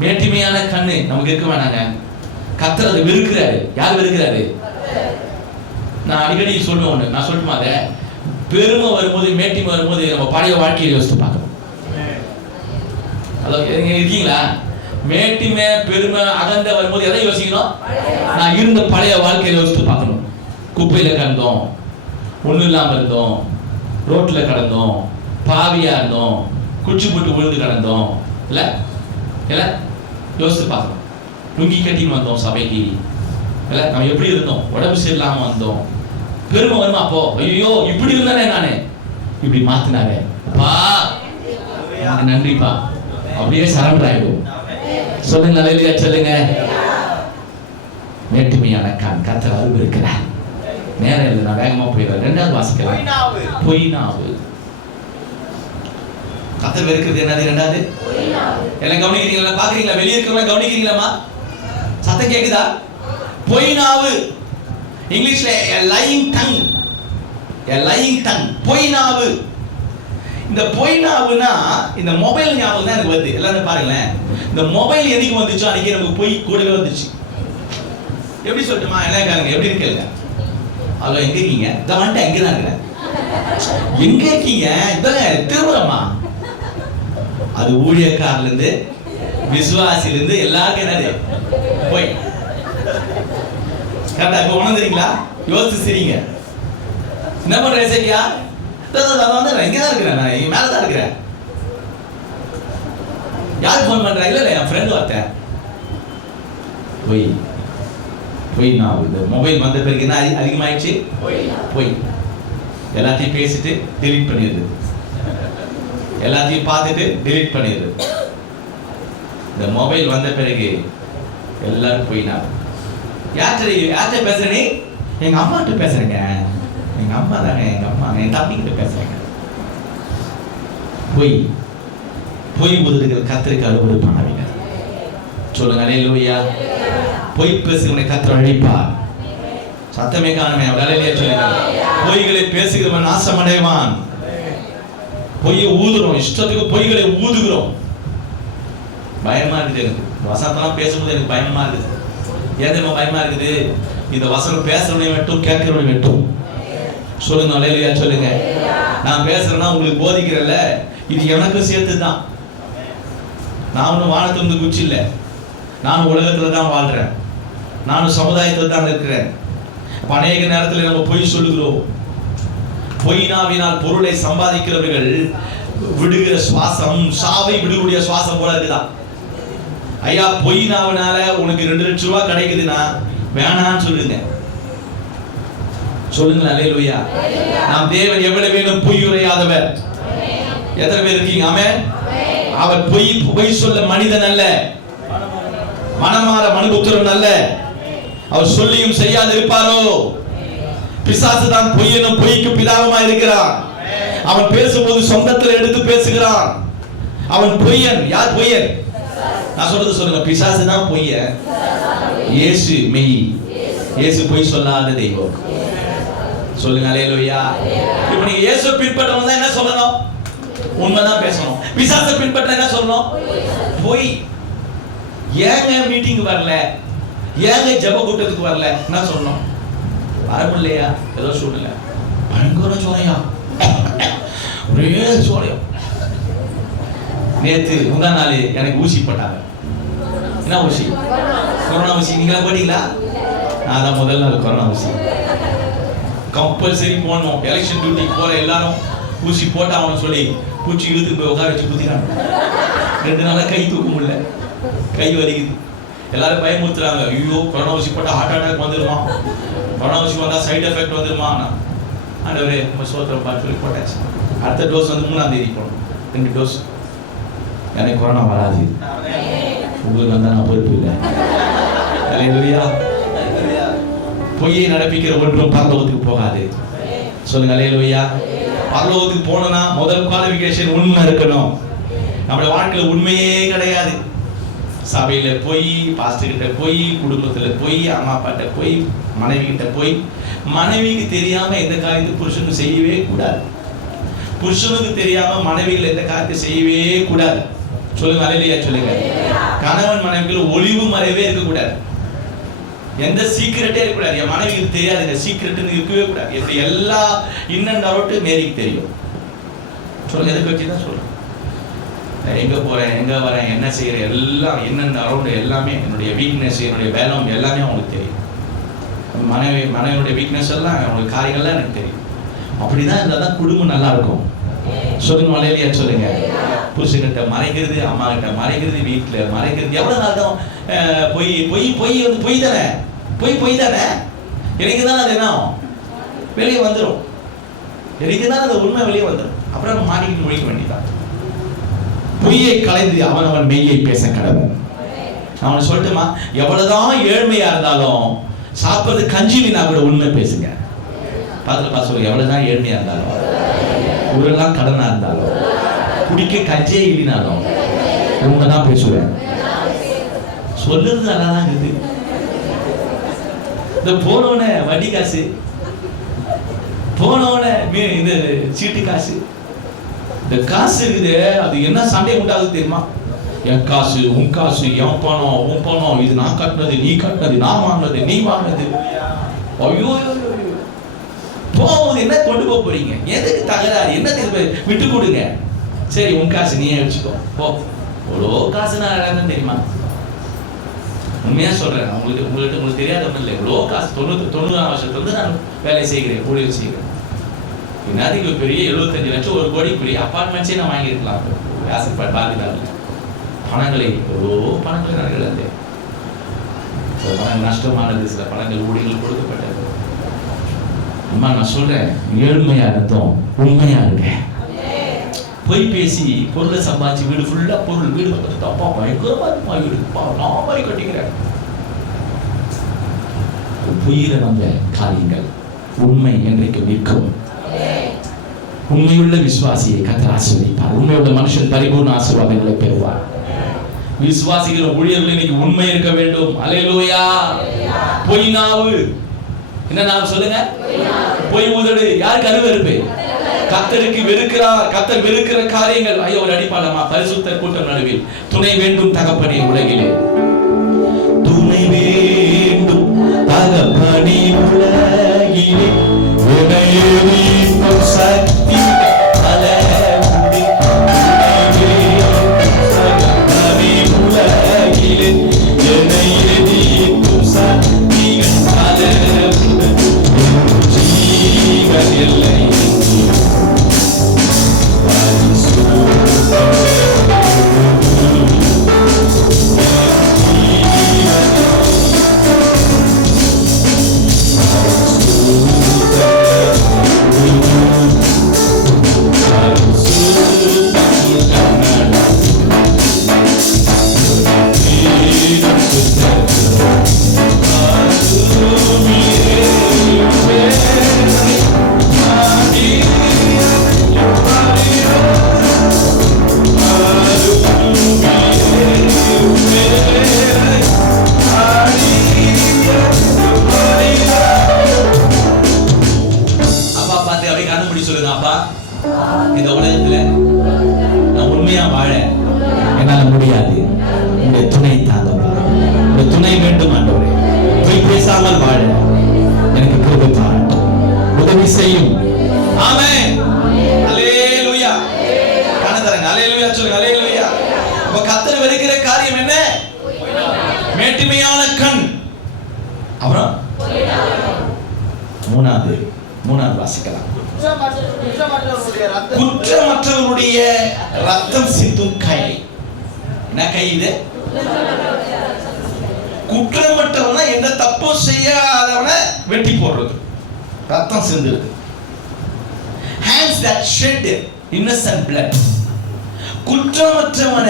மேட்டிமையான கண்ணு நமக்கு இருக்க வேணாங்க. கர்த்தர் அதை வெறுக்கிறாரு. யார் வெறுக்கிறாரு? நான் அடிக்கடி சொல்லுவேன் ஒண்ணு, நான் சொல்லட்டுமா? அதை பெருமை வரும்போது, மேட்டிமை வரும்போது நம்ம பழைய வாழ்க்கையை யோசித்து பார்க்கணும். அதாவது இருக்கீங்களா? மேட்டிமை, பெருமை, அகந்த வரும்போது எதை யோசிக்கணும்? நான் இருந்த பழைய வாழ்க்கையை யோசித்து பார்க்கணும். குப்பையில கிடந்தோம், ஒண்ணும் இல்லாம இருந்தோம், ரோட்ல கிடந்தோம், பாவியா இருந்தோம், குச்சி போட்டு விழுந்து கிடந்தோம். இல்ல இல்ல யோசித்து பார்க்கணும். லுங்கி கட்டின்னு வந்தோம் சபைக்கு. இல்ல நம்ம எப்படி இருந்தோம்? உடம்பு சரியில்லாம வந்தோம். பெருமை வருமா? அப்போ ஐயோ இப்படி இருந்தானே, நானே இப்படி மாத்தினாரே, அப்பா நன்றிப்பா, அப்படியே சரண்டர் ஆயிடும். சொல்லுங்க, அல்லேலூயா சொல்லுங்க. மேட்டுமையான கண் கர்த்தர் அருள் இருக்கிறார். நேரம் இல்லை, நான் வேகமா போயிடுறேன். 2வது வாசிக்கலாம். பொய் நாவு. கர்த்தர் வெறுக்கிறது என்னது? 2வது எல்லாம் கவனிக்கிறீங்களா? பாக்குறீங்களா? வெளியே இருக்கிறவங்க கவனிக்கிறீங்களாமா? சத்தம் கேக்குதா? பொய் நாவு. இங்கிலீஷ்ல a lying tongue. a lying tongue. பொய் நாவு. இந்த பொய் நாவுனா இந்த மொபைல் ஞாபகம் தான் எனக்கு வருது. எல்லாரும் பாருங்களேன், இந்த மொபைல் எதுக்கு வந்துச்சோ அன்னைக்கு நமக்கு பொய் கூடவே வந்துச்சு. எப்படி சொல்லட்டுமா? என்ன எப்படி இருக்கீங்க? ஹலோ, எங்க இருக்கீங்க? இதான் வந்துட்டு எங்க தான் இருக்கிறேன். எங்க இருக்கீங்க? இதாங்க திரும்புறமா. அது ஊழியக்காரில இருந்து விசுவாசில இருந்து எல்லாருக்கும் என்னது? பொய். கரெக்டா? இப்ப உணர்ந்துறீங்களா? யோசிச்சு சரிங்க. என்ன பண்ற இசைக்கியா? இங்கதான் இருக்கிறேன், நான் இங்க மேலதான் இருக்கிறேன். யார் போன் பண்றாங்க? இல்ல என் ஃப்ரெண்ட் ஒருத்தன். பொய். பொய் நான் இந்த மொபைல் வந்த பிறகு என்ன அதிகமாயிடுச்சு? பொய். எல்லாத்தையும் பேசிட்டு டெலீட் பண்ணிடுது, எல்லாத்தையும் பார்த்துட்டு டெலீட் பண்ணிடுது. இந்த மொபைல் வந்த பிறகு எல்லாரும் பொய். நான் யார்கிட்ட பேசுற? நீ எங்க அம்மாட்ட பேசுறேங்க. எங்க அம்மா தானே, எங்க அம்மா, என் தம்பிக்கிட்ட பேசுறேங்க. பொய். பொய் உதடுகள் கர்த்தருக்கு அருவருப்பானவைங்க. சொல்லுங்க, அல்லேலூயா. பொய் பேசுகிறவனை கர்த்தர் அழிப்பார். சத்தமே காணுமே. அல்லேலூயா சொல்லுங்க. பொய்களை பேசுகிறவன் நாசமடைவான். பொய்யை ஊதுறோம், இஷ்டத்துக்கு பொய்களை ஊதுகிறோம். பயமா இருக்குது எனக்கு. வசனத்தெல்லாம் பேசும்போது எனக்கு பயமா இருக்குது. ஏன் தெரியுமா பயமா இருக்குது? இந்த வசனம் பேசுறவனை மட்டும் கேட்கிறவனை மட்டும். சொல்லுங்க, அல்லேலூயா சொல்லுங்க. நான் பேசுறேன்னா உங்களுக்கு போதிக்கிறேன்ல, இது எனக்கும் சேர்த்து தான். நான் ஒன்றும் வானத்துல இருந்து குச்சி இல்லை. நானும் உலகத்துல தான் வாழ்றேன். நானும் சமுதாயத்தில் தான் இருக்கிறேன். அநேக நேரத்தில் நம்ம பொய் சொல்லுகிறோம். பொய்னாவினால் பொருளை சம்பாதிக்கிறவர்கள் விடுகிற சுவாசம் சாவை விடுகிற சுவாசம் போல இருக்குதான். ஐயா, பொய்னாவினால உனக்கு 2 லட்சம் ரூபாய் கிடைக்குதுன்னா வேணான்னு சொல்லுங்க. சொல்லுங்க, அல்லேலூயா. நாம் தேவன் எவ்வளவு வேணும் பொய் உரையாதவர். எத்தனை பேர் இருக்கீங்க? ஆமென். அவர் பொய் சொல்ல மனிதன் அல்ல, மனமாற மனுபுத்திரன் அல்ல. அவர் சொல்லியும் செய்யாது இருப்பாரோ? பிசாசு தான் பொய்யனும் பொய்க்கு பிதாவுமா இருக்கிறான். அவன் பேசும்போது சொந்தத்தில் எடுத்து பேசுகிறான். அவன் பொய்யன். யார் பொய்யன்? நான் சொல்றது சொல்லுங்க, பிசாசு தான் பொய்ய, இயேசு மெய். இயேசு பொய் சொல்லாத தெய்வம். சொல்லுங்க அல்லேலூயா. இப்போ நீங்க இயேசு பின்பற்றவங்க தான் என்ன சொல்லணும்? உண்மைதான் பேசணும். பிசாசை பின்பற்ற என்ன சொல்லணும்? பொய். ஏங்க மீட்டிங் வரல, ஏங்க ஜெப கூட்டத்துக்கு வரல, என்ன சொல்லணும்? வரமில்லையா, ஏதோ சூழ்நிலை, பயங்கர சோழையா, ஒரே சோழையம். நேத்து முந்தா நாள் எனக்கு ஊசி போட்டாங்க. என்ன ஊசி? கொரோனா ஊசி. நீங்களா போட்டீங்களா? நான் தான் முதல் நாள் கொரோனா ஊசி. கம்பல்சரி போடணும். எலெக்ஷன் டியூட்டிக்கு போற எல்லாரும் ஊசி போட்டாங்கன்னு சொல்லி பூச்சி இழுத்துட்டு போய் உட்கார வச்சு குத்தினாங்க. 2 நாளா கை தூக்க முடியல, கை வலிக்குது. எல்லாரும் பயமுறுத்துறாங்க, ஐயோ கொரோனா ஊசி போட்டா ஹார்ட் அட்டாக் வந்துருமா, கொரோனா ஊசி வந்தா சைடு எஃபெக்ட் வந்துருமா. ஆண்டவரே நம்ம சோத்திரம் பார்த்து சொல்லி போட்டாச்சு. அடுத்த டோஸ் வந்து 3ஆம் தேதி போடணும், 2 டோஸ். எனக்கு கொரோனா வராது, உங்களுக்கு வந்தா நான் பொறுப்பு இல்லை. அல்லேலூயா. பொய்யை நடப்பிக்கிற ஒன்றும் பரலோகத்துக்கு போகாது. சொல்லுங்க அல்லேலூயா. பரலோகத்துக்கு போனா முதல் குவாலிஃபிகேஷன் உண்மை இருக்கணும். நம்மளோட வாழ்க்கையில உண்மையே கிடையாது. சபையில போய், பாஸ்டர் கிட்ட போய், குடும்பத்துல போய், அம்மா அப்பாட்ட போய், மனைவி கிட்ட போய். மனைவிக்கு தெரியாம எந்த காரியத்தை புருஷனுக்கு செய்யவே கூடாது. புருஷனுக்கு தெரியாம மனைவிகள் எந்த காரியத்தை செய்யவே கூடாது. சொல்லுங்க அல்லேலூயா. சொல்லுங்க. கணவன் மனைவிகள் ஒளிவு மறைவே இருக்கக்கூடாது. எந்த சீக்கிரட்டே இருக்கக்கூடாது. என் மனைவிக்கு தெரியாது, இந்த சீக்கிரட்னு இருக்கவே கூடாது. என்னுடைய எல்லா இன்னண்ட் அவுட் மேரிக்கு தெரியும். சொல்லுங்க, எதுக்கு வச்சுதான் சொல்றேன். எங்க போறேன், எங்க வரேன், என்ன செய்யறேன், எல்லாம் இன்னண்ட் அரௌண்ட் எல்லாமே, என்னுடைய வீக்னஸ், என்னுடைய வேலம் எல்லாமே அவங்களுக்கு தெரியும். மனைவியுடைய வீக்னஸ் எல்லாம், அவங்களுக்கு காரியங்கள்லாம் எனக்கு தெரியும். அப்படிதான் இருந்தால் தான் குடும்பம் நல்லா இருக்கும். சொல்லுங்க அல்லேலூயா. சொல்லுங்க. புருஷன்கிட்ட மறைக்கிறது, அம்மா கிட்ட மறைக்கிறது, வீட்டில் மறைக்கிறது எவ்வளவு நாள் தான்? பொய் பொய் பொய் வந்து பொய் தானே, பொய் தானே. எனக்கு தான் அது என்ன வெளியே வந்துடும், எனக்கு தான் அந்த உண்மை வெளியே வந்துடும். அப்புறம் மாட்டிக்கிட்டு முடிக்க வேண்டியதான். பொய்யை கலைந்து அவன் மெய்யை பேச கடவுள். அவனை சொல்லட்டுமா, எவ்வளவுதான் ஏழ்மையா இருந்தாலும் சாப்பிடுறது கஞ்சிலினா கூட உண்மை பேசுங்க. பார்த்து எவ்வளவுதான் ஏழ்மையா இருந்தாலும், ஊரெல்லாம் கடனா இருந்தாலும், குடிக்க கஞ்சே இல்லைனாலும் உண்மைதான் பேசுவேன். சொல்லுறது நல்லாதான் இருக்குது. இந்த போனவன வட்டி காசு, போனவன இந்த சீட்டு காசு, இந்த காசு இருக்குது, அது என்ன சண்டை உண்டாகுது தெரியுமா? என் காசு, உன் காசு, என் பணம், உன் பணம், இது நான் கட்டினது, நீ கட்டினது, நான் வாங்கினது, நீ வாங்கினது. ஐயோ, போகும்போது என்ன கொண்டு போக போறீங்க? எதுக்கு தகராறு? என்னத்துக்கு விட்டு கொடுங்க. சரி, உன் காசு நீயே வச்சுக்கோ போ. எவ்வளோ காசு நான் இழந்தேன் தெரியுமா? உண்மையா சொல்றேன். உங்களுக்கு தெரியாத இல்லை. எவ்வளோ காசு 90ஆம் வருஷத்துல நான் வேலை செய்கிறேன், ஊழியர் செய்கிறேன். இன்னைக்கு பெரிய 75 லட்சம், 1 கோடி பெரிய அப்பார்ட்மெண்ட்ஸே நான் வாங்கியிருக்கலாம். பாதிக்காது பணங்களை, எவ்வளோ பணங்களை நான் இழந்தேன். சில பணம் நஷ்டமானது, சில பணங்கள் ஊழியர்கள் கொடுக்கப்பட்டது. அம்மா நான் சொல்றேன், ஏழ்மையா இருந்தோம், உண்மையா இருக்கேன். பொய் பேசி பொருளை சம்பாதிச்சு வீடு ஃபுல்லா பொருள், வீடு வந்துட்டு அப்பா பயங்கரமா இருக்குமா வீடு, நான் மாதிரி கட்டிக்கிறேன். பொய்யில வந்த காரியங்கள் உண்மை என்றைக்கு நிற்கும். உண்மையுள்ள விசுவாசியை கர்த்தர் ஆசீர்வதிப்பார். உண்மையுள்ள மனுஷன் பரிபூர்ண ஆசீர்வாதங்களை பெறுவார். விசுவாசிகள் ஊழியர்கள் இன்னைக்கு உண்மை இருக்க வேண்டும். அல்லேலூயா. பொய் நாவு, என்ன நாவு சொல்லுங்க? பொய் உதடு. யாருக்கு அருவருப்பு? கர்த்தருக்கு வெறுக்கிறார். கர்த்தர் வெறுக்கிற காரியங்கள். ஐயோ, ஒரு அடிப்பாளமா பரிசுத்தர் கூட்டம் நடுவில் துணை வேண்டும் தகப்பனே உலகிலே, துணை வேண்டும் தகப்பனே உலகிலே, உனையேறிக்கும் சக்தி அலவுடி, தகப்பனே உலகிலே, என்னையேறிக்கும் சக்தி அலவுடி, ஜீவன் இல்லை மகிமையான கண். அப்புறம் மூணாவது வாசிக்கலாம். குற்றமற்றவருடைய ரத்தம் சிந்தும் கை. என்ன கை இது? குற்றமற்றவன எந்த தப்பும் செய்யாதவன வெட்டி போடுறது, ரத்தம் சிந்துறது. Hands that shed innocent blood. குற்றமற்றவன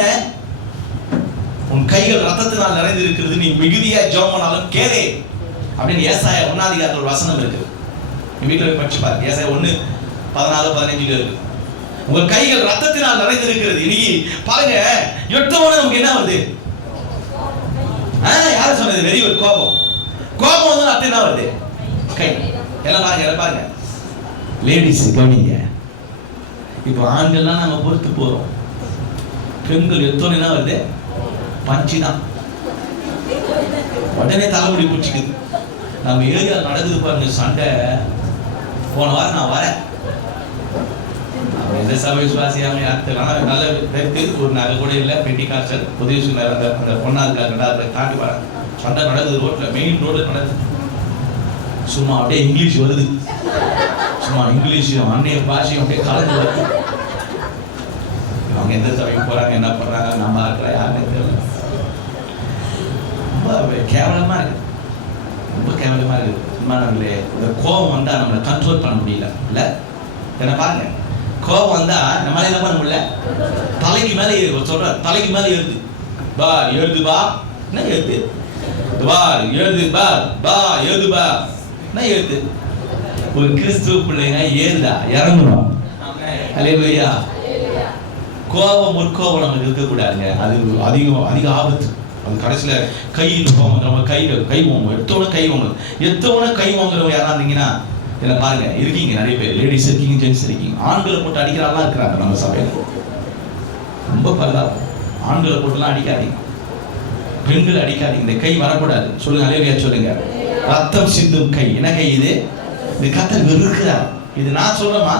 உன் கைகள் ரத்தத்தினால் நிறைந்திருக்கிறது, நீ மிகுதியா ஜெபம் பண்ணாலும் கேளே அப்படின்னு ஏசாயா 1 ஒரு வசனம் இருக்கு. நீ வீட்டில் போய் படிச்சு பாருங்க. ஏசாயா 1:14-15 இருக்கு. உங்கள் கைகள் ரத்தத்தினால் நிறைந்திருக்கிறது. இன்னைக்கு பாருங்க, யுத்தமான நமக்கு என்ன வருது? யாரு சொன்னது? வெறி, ஒரு கோபம் வந்து ரத்தம் என்ன வருது? கை. எல்லாம் பாருங்க லேடிஸ் கவனிங்க. இப்போ ஆண்கள்லாம் நம்ம பொறுத்து போறோம், பெண்கள் எத்தனை என்ன வருது? பஞ்சி தான். உடனே தலைமுடி பிடிச்சிக்குது. நம்ம ஏரியா நடக்குது பாருங்க சண்டை. போன வாரம் நான் வரேன், எந்த சபை விசுவாசியாம நல்ல பேருக்கு ஒரு நகை கூட இல்லை. பெட்டி காய்ச்சல் உதவி சொன்னார். அந்த பொண்ணாதுக்காக தாண்டி வரேன், சண்டை நடக்குது ரோட்ல, மெயின் ரோடு நடக்குது. சும்மா அப்படியே இங்கிலீஷ் வருது, சும்மா இங்கிலீஷும் அன்னைய பாஷையும் அப்படியே கலந்து வருது. அவங்க எந்த சபைக்கு போறாங்க, என்ன பண்றாங்க, நம்ம இருக்கிற யாருன்னு தெரியல. ரொம்ப கேவலமா இருக்கு, ரொம்ப கேவலமா இருக்குது. நம்மளே இந்த கோபம் வந்தா நம்மளை கண்ட்ரோல் பண்ண முடியல. இல்ல என்ன பாருங்க, கோபம் வந்தா நம்மளால என்ன பண்ண முடியல? தலைக்கு மேல ஏறு சொல்ற, தலைக்கு மேல ஏறுது. பா ஏறுது, பா என்ன ஏறுது? பா ஏறுது, பா ஏறுது, பா என்ன ஏறுது? ஒரு கிறிஸ்துவ பிள்ளைங்க ஏறுதா? இறங்கணும். அல்லேலூயா. கோபம் முற்கோபம் நமக்கு இருக்கக்கூடாதுங்க. அது அதிக ஆபத்து. அது கடைசியில கையில் நம்ம கை வாங்குவோம், எத்தவன கை வாங்குறவங்க யாரா இருந்தீங்கன்னா இதை பாருங்க, இருக்கீங்க நிறைய பேர், லேடிஸ் இருக்கீங்க, ஜென்ஸ் இருக்கீங்க. ஆண்களை போட்டு அடிக்கிறாலாம் இருக்கிறாங்க நம்ம சபையில. ரொம்ப பரவாயில்ல, ஆண்களை போட்டுலாம் அடிக்காதீங்க, பெண்கள் அடிக்காதீங்க. இந்த கை வரக்கூடாது. சொல்லுங்க அல்லேலூயா சொல்லுங்க. ரத்தம் சிந்தும் கை. என்ன கை இது? இது கர்த்தர் வெறுக்கிறார். இது நான் சொல்றேமா?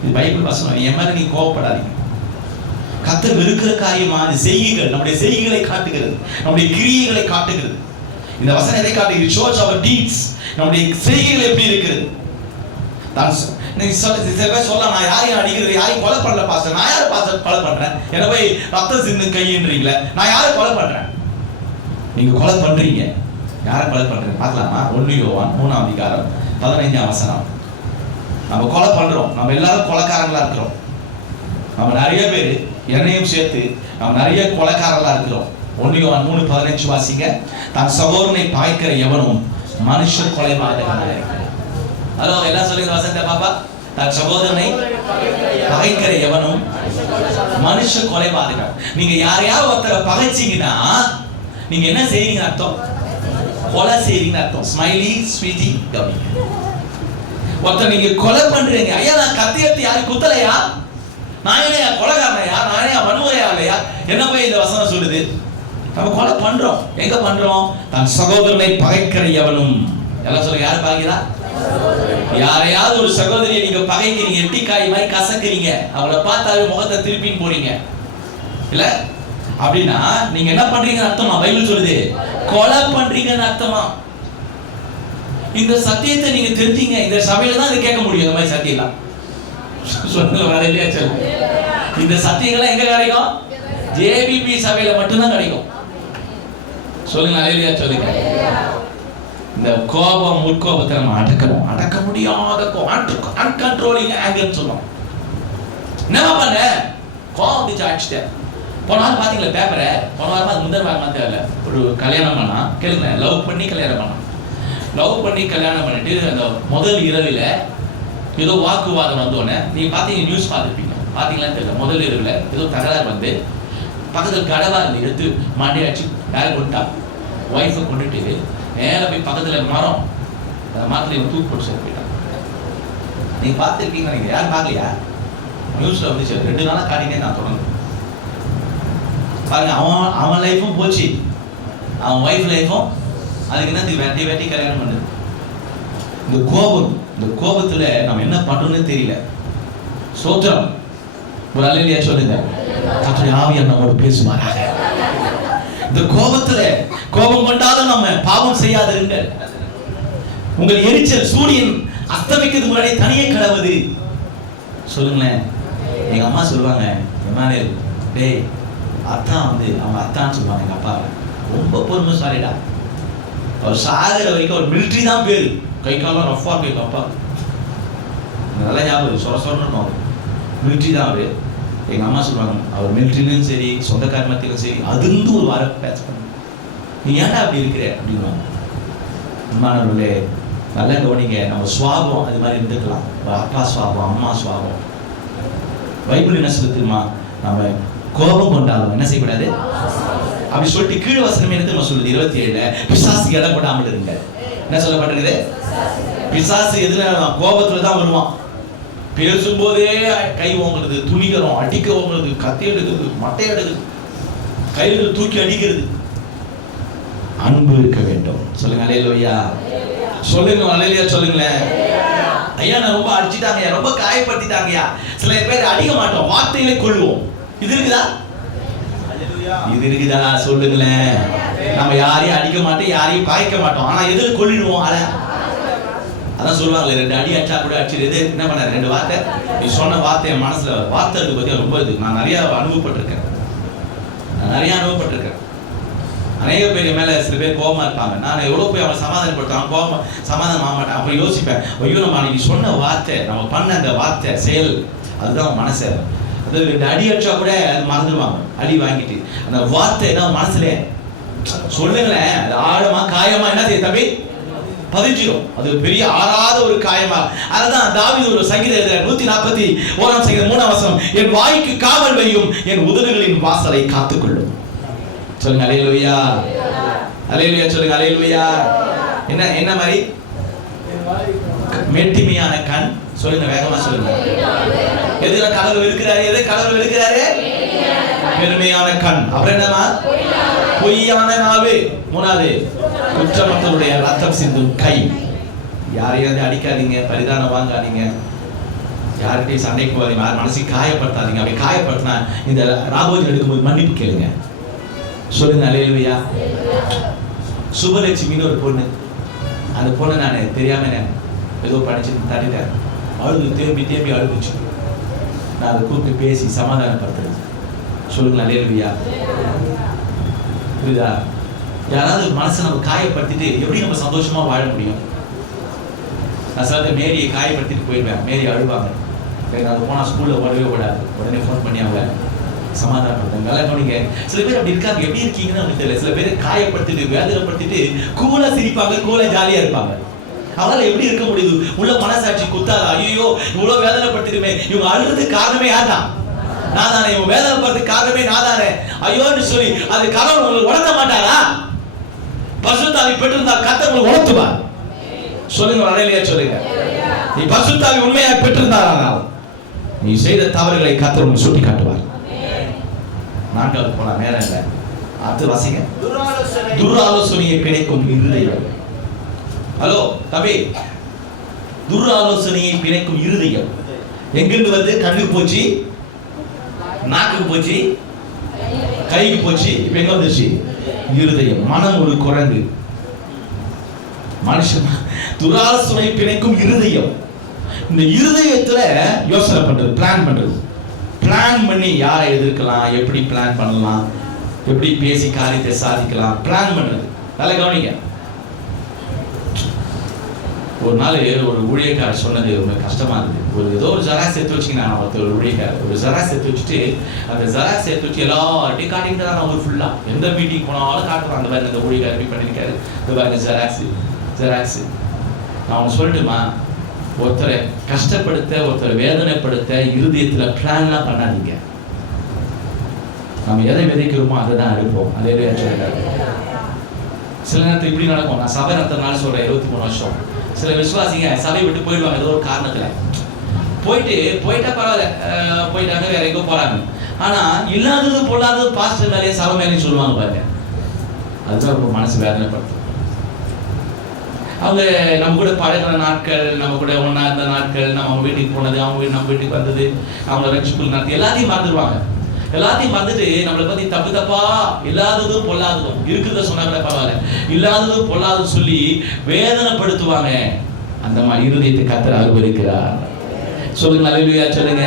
இது பைபிள் வசனம். என் மேல நீ கோபப்படாதீங்க. கர்த்தர் வெறுக்கிற காரியமா? இது செய்கைகள், நம்முடைய செய்கைகளை காட்டுகிறது, நம்முடைய கிரியைகளை காட்டுகிறது. இந்த வசனம் எதை காட்டுகிறது? shows our deeds. நம்முடைய செய்கைகள் எப்படி இருக்கிறது? சொல்லலாம், நான் யாரையும் அடிக்கிறது, யாரையும் கொலை பண்ணல பாஸ்டர். நான் யாரை பாஸ்டர் கொலை பண்றேன்? என்ன போய் ரத்தம் சிந்து கைன்றீங்களே, நான் யாரை கொலை பண்றேன்? நீங்க கொலை பண்றீங்க. யாரை கொலை பண்றீங்க பார்க்கலாமா? 1 யோவான் 3:15 நம்ம கொலை பண்றோம். நம்ம எல்லாரும் கொலைக்காரங்களா இருக்கிறோம். நம்ம நிறைய பேர், என்னையும் சேர்த்து நம்ம நிறைய கொலைக்காரங்களா இருக்கிறோம். 1 யோவான் 3:15 வாசிங்க. தன் சகோதரனை பாய்க்கிற எவனும் மனுஷர் கொலைபாதகனாய். ஹலோ எல்லாம் சொல்லுங்க வசந்த பாப்பா. தன் சகோதரனை பகைக்கிற எவனும் மனுஷர் கொலைபாதகன். நீங்க யாரையாவது ஒருத்தரை பகைச்சீங்கன்னா நீங்க என்ன செய்றீங்க அர்த்தம்? கொலை செய்றீங்க அர்த்தம். ஸ்மைலி ஸ்வீட்டி கவனிங்க. ஒருத்தர் நீங்க கொலை பண்றீங்க. ஐயா நான் கத்தி எடுத்து யாரும் குத்தலையா, நான் என்ன கொலைகாரனையா, நான் என்ன வன்முறையா இல்லையா? என்ன போய் இந்த வசனம் சொல்லுது? நம்ம கொலை பண்றோம். எங்க பண்றோம்? தன் சகோதரனை பகைக்கிற எவனும். எல்லாம் சொல்லுங்க, யார் பகைக்கிறா? யாரையாவது ஒரு சகோதரியை நீங்க பகைக்கிறீங்க, எட்டிக்காய் மாதிரி கசக்குறீங்க, அவளை பார்த்தாவே முகத்தை திருப்பின்னு போறீங்க இல்ல அப்படின்னா நீங்க என்ன பண்றீங்கன்னு அர்த்தமா? பைபிள் சொல்லுது கொலை பண்றீங்கன்னு அர்த்தமா. இந்த சத்தியத்தை நீங்க தெரிஞ்சீங்க, இந்த சபையில தான் இதை கேட்க முடியும். இந்த மாதிரி சத்தியம் சொல்லுங்க. இந்த சத்தியங்கள்லாம் எங்க கிடைக்கும்? ஜேபிபி சபையில மட்டும்தான் கிடைக்கும். சொல்லுங்க அல்லேலூயா சொல்லுங்க. இந்த கோபம் முற்கோபத்தை நம்ம அடக்கணும். அடக்க முடியாத அன்கண்ட்ரோலிங் ஆங்கர்னு சொல்லுவோம். என்ன பண்ண கோபத்தை அடிச்சிட்டேன். போன வாரம் பாத்தீங்களா பேப்பரை? போன வாரமா முந்தின வாரமா தெரியல, ஒரு கல்யாணம் பண்ணா கேளுங்க, லவ் பண்ணி கல்யாணம் பண்ணான். லவ் பண்ணி கல்யாணம் பண்ணிட்டு அந்த முதல் இரவில் ஏதோ வாக்குவாதம் வந்தோடனே, நீங்க பாத்தீங்க, நியூஸ் பார்த்துருப்பீங்க, பாத்தீங்களான்னு தெரியல. முதல் இரவில் ஏதோ தகராறு வந்து பக்கத்தில் கடவா இருந்து எடுத்து மாண்டியாச்சு யாரும் கொண்டா ஒய்ஃபை கொண்டுட்டு நேரம் போய் பக்கத்தில் மரம், அந்த மரத்தில் இவன் தூக்கு போட்டு சேர்த்து போயிட்டான். நீங்க பார்த்துருப்பீங்க நினைக்கிறேன். யாரும் பார்க்கலையா? நியூஸ்ல வந்துச்சு, 2 நாளாக காட்டினே நான் தொடர்ந்து பாருங்க. அவன் லைஃபும் போச்சு, அவன் ஒய்ஃப் லைஃபும். அதுக்கு என்ன வெட்டி கல்யாணம் பண்ணுது. இந்த கோபத்துல நம்ம என்ன பண்றோம்னு தெரியல. சோத்திரம் ஒரு அல்லேலூயா சொல்லுங்க. கர்த்தருடைய ஆவியானவர் நம்மோடு பேசுவாராக. இந்த கோபம் கொண்டாலும் நம்ம பாவம் செய்யாதிருங்க. உங்கள் எரிச்சல் சூரியன் அஸ்தமிக்கிறது முன்னாடி தனியே கிடவுது. சொல்லுங்களேன். எங்க அம்மா சொல்லுவாங்க, எம்மானேல் டேய் அத்தான் அவங்க அத்தான்னு சொல்லுவாங்க. எங்க அப்பா ரொம்ப பொறுமைசாலிடா. அவர் சாகிற வரைக்கும் அவர் மிலிட்ரி தான் பேரு. கை காலம் ரஃபா இருக்கு எங்க அப்பா. நல்லா ஞாபகம், சொரன்னு மிலிட்ரி தான் அவரு. எங்க அம்மா சொல்லுவாங்க, அவர் மிலிட்ரிலும் சரி சொந்தக்கார மத்தியிலும் சரி அதிர்ந்து ஒரு வாரம் பேச பண்ண, நீ ஏன்டா அப்படி இருக்கிற அப்படின்வாங்க. அம்மானவர்களே நல்லா கவனிங்க, நம்ம சுவாபம் அது மாதிரி இருந்துக்கலாம். அப்பா சுவாபம், அம்மா சுவாபம். பைபிள் என்ன சொல்லுது தெரியுமா? நம்ம கோபம் கொண்டாலும் என்ன செய்யக்கூடாது அப்படி சொல்லிட்டு கீழே வசனம் என்ன தெரியுமா சொல்லுது? 27 பிசாசு இடம் கொடாமல் இருங்க. என்ன சொல்லப்பட்டிருக்குது? பிசாசு எதுல கோபத்துல தான் வருவான். பேசும்போதே கை ஓங்குறது, துணிகரம் அடிக்க ஓங்குறது, கத்தி எடுக்கிறது, மட்டை எடுக்கிறது, கையில் தூக்கி அடிக்கிறது. அன்பு இருக்க வேண்டும். சொல்லுங்க அல்லேலூயா. சொல்லுங்க அல்லேலூயா. சொல்லுங்களேன். ஐயா நான் ரொம்ப அடிச்சுட்டாங்கய்யா, ரொம்ப காயப்படுத்திட்டாங்கய்யா. சில பேர் அடிக்க மாட்டோம், வார்த்தையிலே கொள்வோம். இது இருக்குதா? இது இருக்குதா? சொல்லுங்களேன். நம்ம யாரையும் அடிக்க மாட்டோம், யாரையும் காய்க்க மாட்டோம். ஆனா எதுல கொள்ளிடுவோம்? அதான் சொல்லுவாங்களே, 2 அடி அடிச்சா கூட அடிச்சிருது. என்ன பண்ண 2 வார்த்தை நீ சொன்ன வார்த்தை என் மனசுல வார்த்தை இருக்கு பத்தி ரொம்ப இது. நான் நிறைய அனுபவப்பட்டிருக்கேன். அநேக பேர் மேல சில பேர் கோபமா இருப்பாங்க. நான் எவ்வளவு போய் அவங்களை சமாதானப்படுத்துவாங்க, கோபம் சமாதானம் ஆக மாட்டேன். அப்ப யோசிப்பேன், ஐயோ நம்ம நீ சொன்ன வார்த்தை, நம்ம பண்ண அந்த வார்த்தை செயல் அதுதான் மனசு. அது 2 அடி அடிச்சா கூட அது மறந்துடுவாங்க. அடி வாங்கிட்டு அந்த வார்த்தை தான் மனசுல சொல்லுங்களேன். அது ஆழமா காயமா என்ன செய்ய தம்பி பதிஞ்சிடும். அது பெரிய ஆறாத ஒரு காயமா. அதுதான் தாவீது ஒரு சங்கீதம் எழுதுறார். 141 சங்கீதம் 3 வசனம், என் வாய்க்கு காவல் வையும், என் உதடுகளின் வாசலை காத்துக்கொள்ளும். சொல்லுங்க அல்லேலூயா. அல்லேலூயா. சொல்லுங்க அல்லேலூயா. என்ன மாதிரி மெட்டிமையான கண். சொல்லுங்க வேகமா சொல்லுங்க. எதுல கடவுள் இருக்கிறாரு? எதை கடவுள் இருக்கிறாரு? பெருமையான கண். அப்புறம் என்னமா? பொய்யான நாவு. 3வது குற்றமற்றவருடைய ரத்தம் சிந்தும் கை. யாரையாவது அடிக்காதீங்க, பரிதானம் வாங்காதீங்க, யார்கிட்டையும் சண்டைக்கு போகாதீங்க, மனசுக்கு காயப்படுத்தாதீங்க. அப்படி காயப்படுத்தினா இந்த ராபோஜி எடுக்கும்போது மன்னிப்பு கேளுங்க. சொல்லுங்க அல்லேலூயா. சுபலட்சுமின்னு ஒரு பொண்ணு. அந்த பொண்ணை நான் தெரியாம ஏதோ படிச்சு தட்டிட்டேன். அழுது தேம்பி அழுதுச்சு. நான் அதை கூப்பிட்டு பேசி சமாதானப்படுத்துறேன். சொல்லுங்க அல்லேலூயா. புரியுதா? யாராவது மனசை நம்ம காயப்படுத்திட்டு எப்படி நம்ம சந்தோஷமா வாழ முடியும்? நான் சில மேரியை காயப்படுத்திட்டு போயிடுவேன். மேரி அழுவாங்க. நான் போனால் ஸ்கூல்ல ஓடவே கூடாது. உடனே ஃபோன் பண்ணி அவங்க சமாதானப்படுத்தாங்க. நல்லா கவனிங்க. சில பேர் அப்படி இருக்காங்க. எப்படி இருக்கீங்கன்னு நமக்கு தெரியல. சில பேர் காயப்படுத்திட்டு வேதனைப்படுத்திட்டு கூலா சிரிப்பாங்க, கூலா ஜாலியா இருப்பாங்க. அவங்களால எப்படி இருக்க முடியுது? உள்ள மனசாட்சி குத்தாதா? ஐயோ இவ்வளவு வேதனைப்படுத்திடுமே. இவங்க அழுறதுக்கு காரணமே யார்தான்? நான் தானே. இவங்க வேதனைப்படுறதுக்கு காரணமே நான் தானே. ஐயோன்னு சொல்லி அது கடவுள் உங்களுக்கு உணர்த்த மாட்டாரா? பரிசுத்த ஆவி பெற்றிருந்தா கர்த்தர் உங்களுக்கு உணர்த்துவார். சொல்லுங்க அல்லேலூயா. சொல்லுங்க. நீ பரிசுத்த ஆவி உண்மையாக பெற்றிருந்தால் நீ செய்த தவறுகளை கர்த்தர் உங்களுக்கு சுட்டி காட்டுவார். 4வது போலாம், நேரம் இல்லை. அடுத்து வாசிங்க. துராலோசனையை பிணைக்கும் இருதயம். ஹலோ தம்பி, துராலோசனையை பிணைக்கும் இருதயம் எங்கிருந்து வந்து? கண்ணுக்கு போச்சு, நாக்குக்கு போச்சு, கைக்கு போச்சு, இப்ப எங்க வந்துச்சு? இருதயம். மனம் ஒரு குரங்கு. மனுஷன் துராலோசனை பிணைக்கும் இருதயம். இந்த இருதயத்துல யோசனை பண்றது, பிளான் பண்றது. பிளான் பண்ணி யாரை எதிர்க்கலாம், எப்படி பிளான் பண்ணலாம், எப்படி பேசி காரியத்தை சாதிக்கலாம், பிளான் பண்றது. நல்லா கவனிங்க. ஒரு நாள் ஒரு ஊழியக்காரர் சொன்னது ரொம்ப கஷ்டமா இருந்தது. ஏதோ ஒரு ஜெராக்ஸ் எடுத்து வச்சுக்கினான். ஒரு ஊழியக்காரர் ஒரு ஜெராக்ஸ் எடுத்து வச்சுட்டு அந்த ஜெராக்ஸ் எடுத்து வச்சு எல்லார்ட்டையும் காட்டிட்டு தான் அவர் ஃபுல்லா எந்த மீட்டிங் போனாலும் காட்டுறான். அந்த மாதிரி இந்த ஊழியக்காரர் எப்படி பண்ணிருக்காரு, இந்த பாருங்க ஜெராக்ஸ். நான் அவன் சொல்லட்டுமா, ஒருத்தரை கஷ்டப்படுத்த, ஒருத்தரை வேதனைப்படுத்த இருதயத்துல பிளான்லாம் பண்ணாதீங்க. நம்ம எதை விதைக்கிறோமோ அதை தான் அறுப்போம். அதே சொல்லிட்டாரு. சில நேரத்தில் இப்படி நடக்கும். நான் சபை நடத்தினால சொல்றேன். 23 வருஷம் சில விசுவாசிங்க சபை விட்டு போயிடுவாங்க. ஏதோ ஒரு காரணத்துல போயிட்டா பரவாயில்ல, போயிட்டாங்க வேற எங்கோ போறாங்க. ஆனா இல்லாதது பொல்லாதது பாஸ்டர் மேலேயே சபை மேலேயும் சொல்லுவாங்க பாருங்க. அதுதான் ரொம்ப மனசு வேதனைப்படுத்தும். அவங்க நம்ம கூட பழகின நாட்கள், நம்ம கூட ஒன்னா இருந்த நாட்கள், நம்ம வீட்டுக்கு போனது, அவங்க நம்ம வீட்டுக்கு வந்தது, அவங்க ரட்சிப்புகள் நடத்தி எல்லாத்தையும் மறந்துடுவாங்க. எல்லாத்தையும் மறந்துட்டு நம்மளை பத்தி தப்பு தப்பா இல்லாததும் பொல்லாததும் இருக்கிறத சொன்னா கூட பரவாயில்ல, இல்லாததும் பொல்லாததும் சொல்லி வேதனைப்படுத்துவாங்க. அந்த மாதிரி இருதயத்தை கர்த்தர் அருவருக்கிறார். சொல்லுங்க அல்லேலூயா சொல்லுங்க.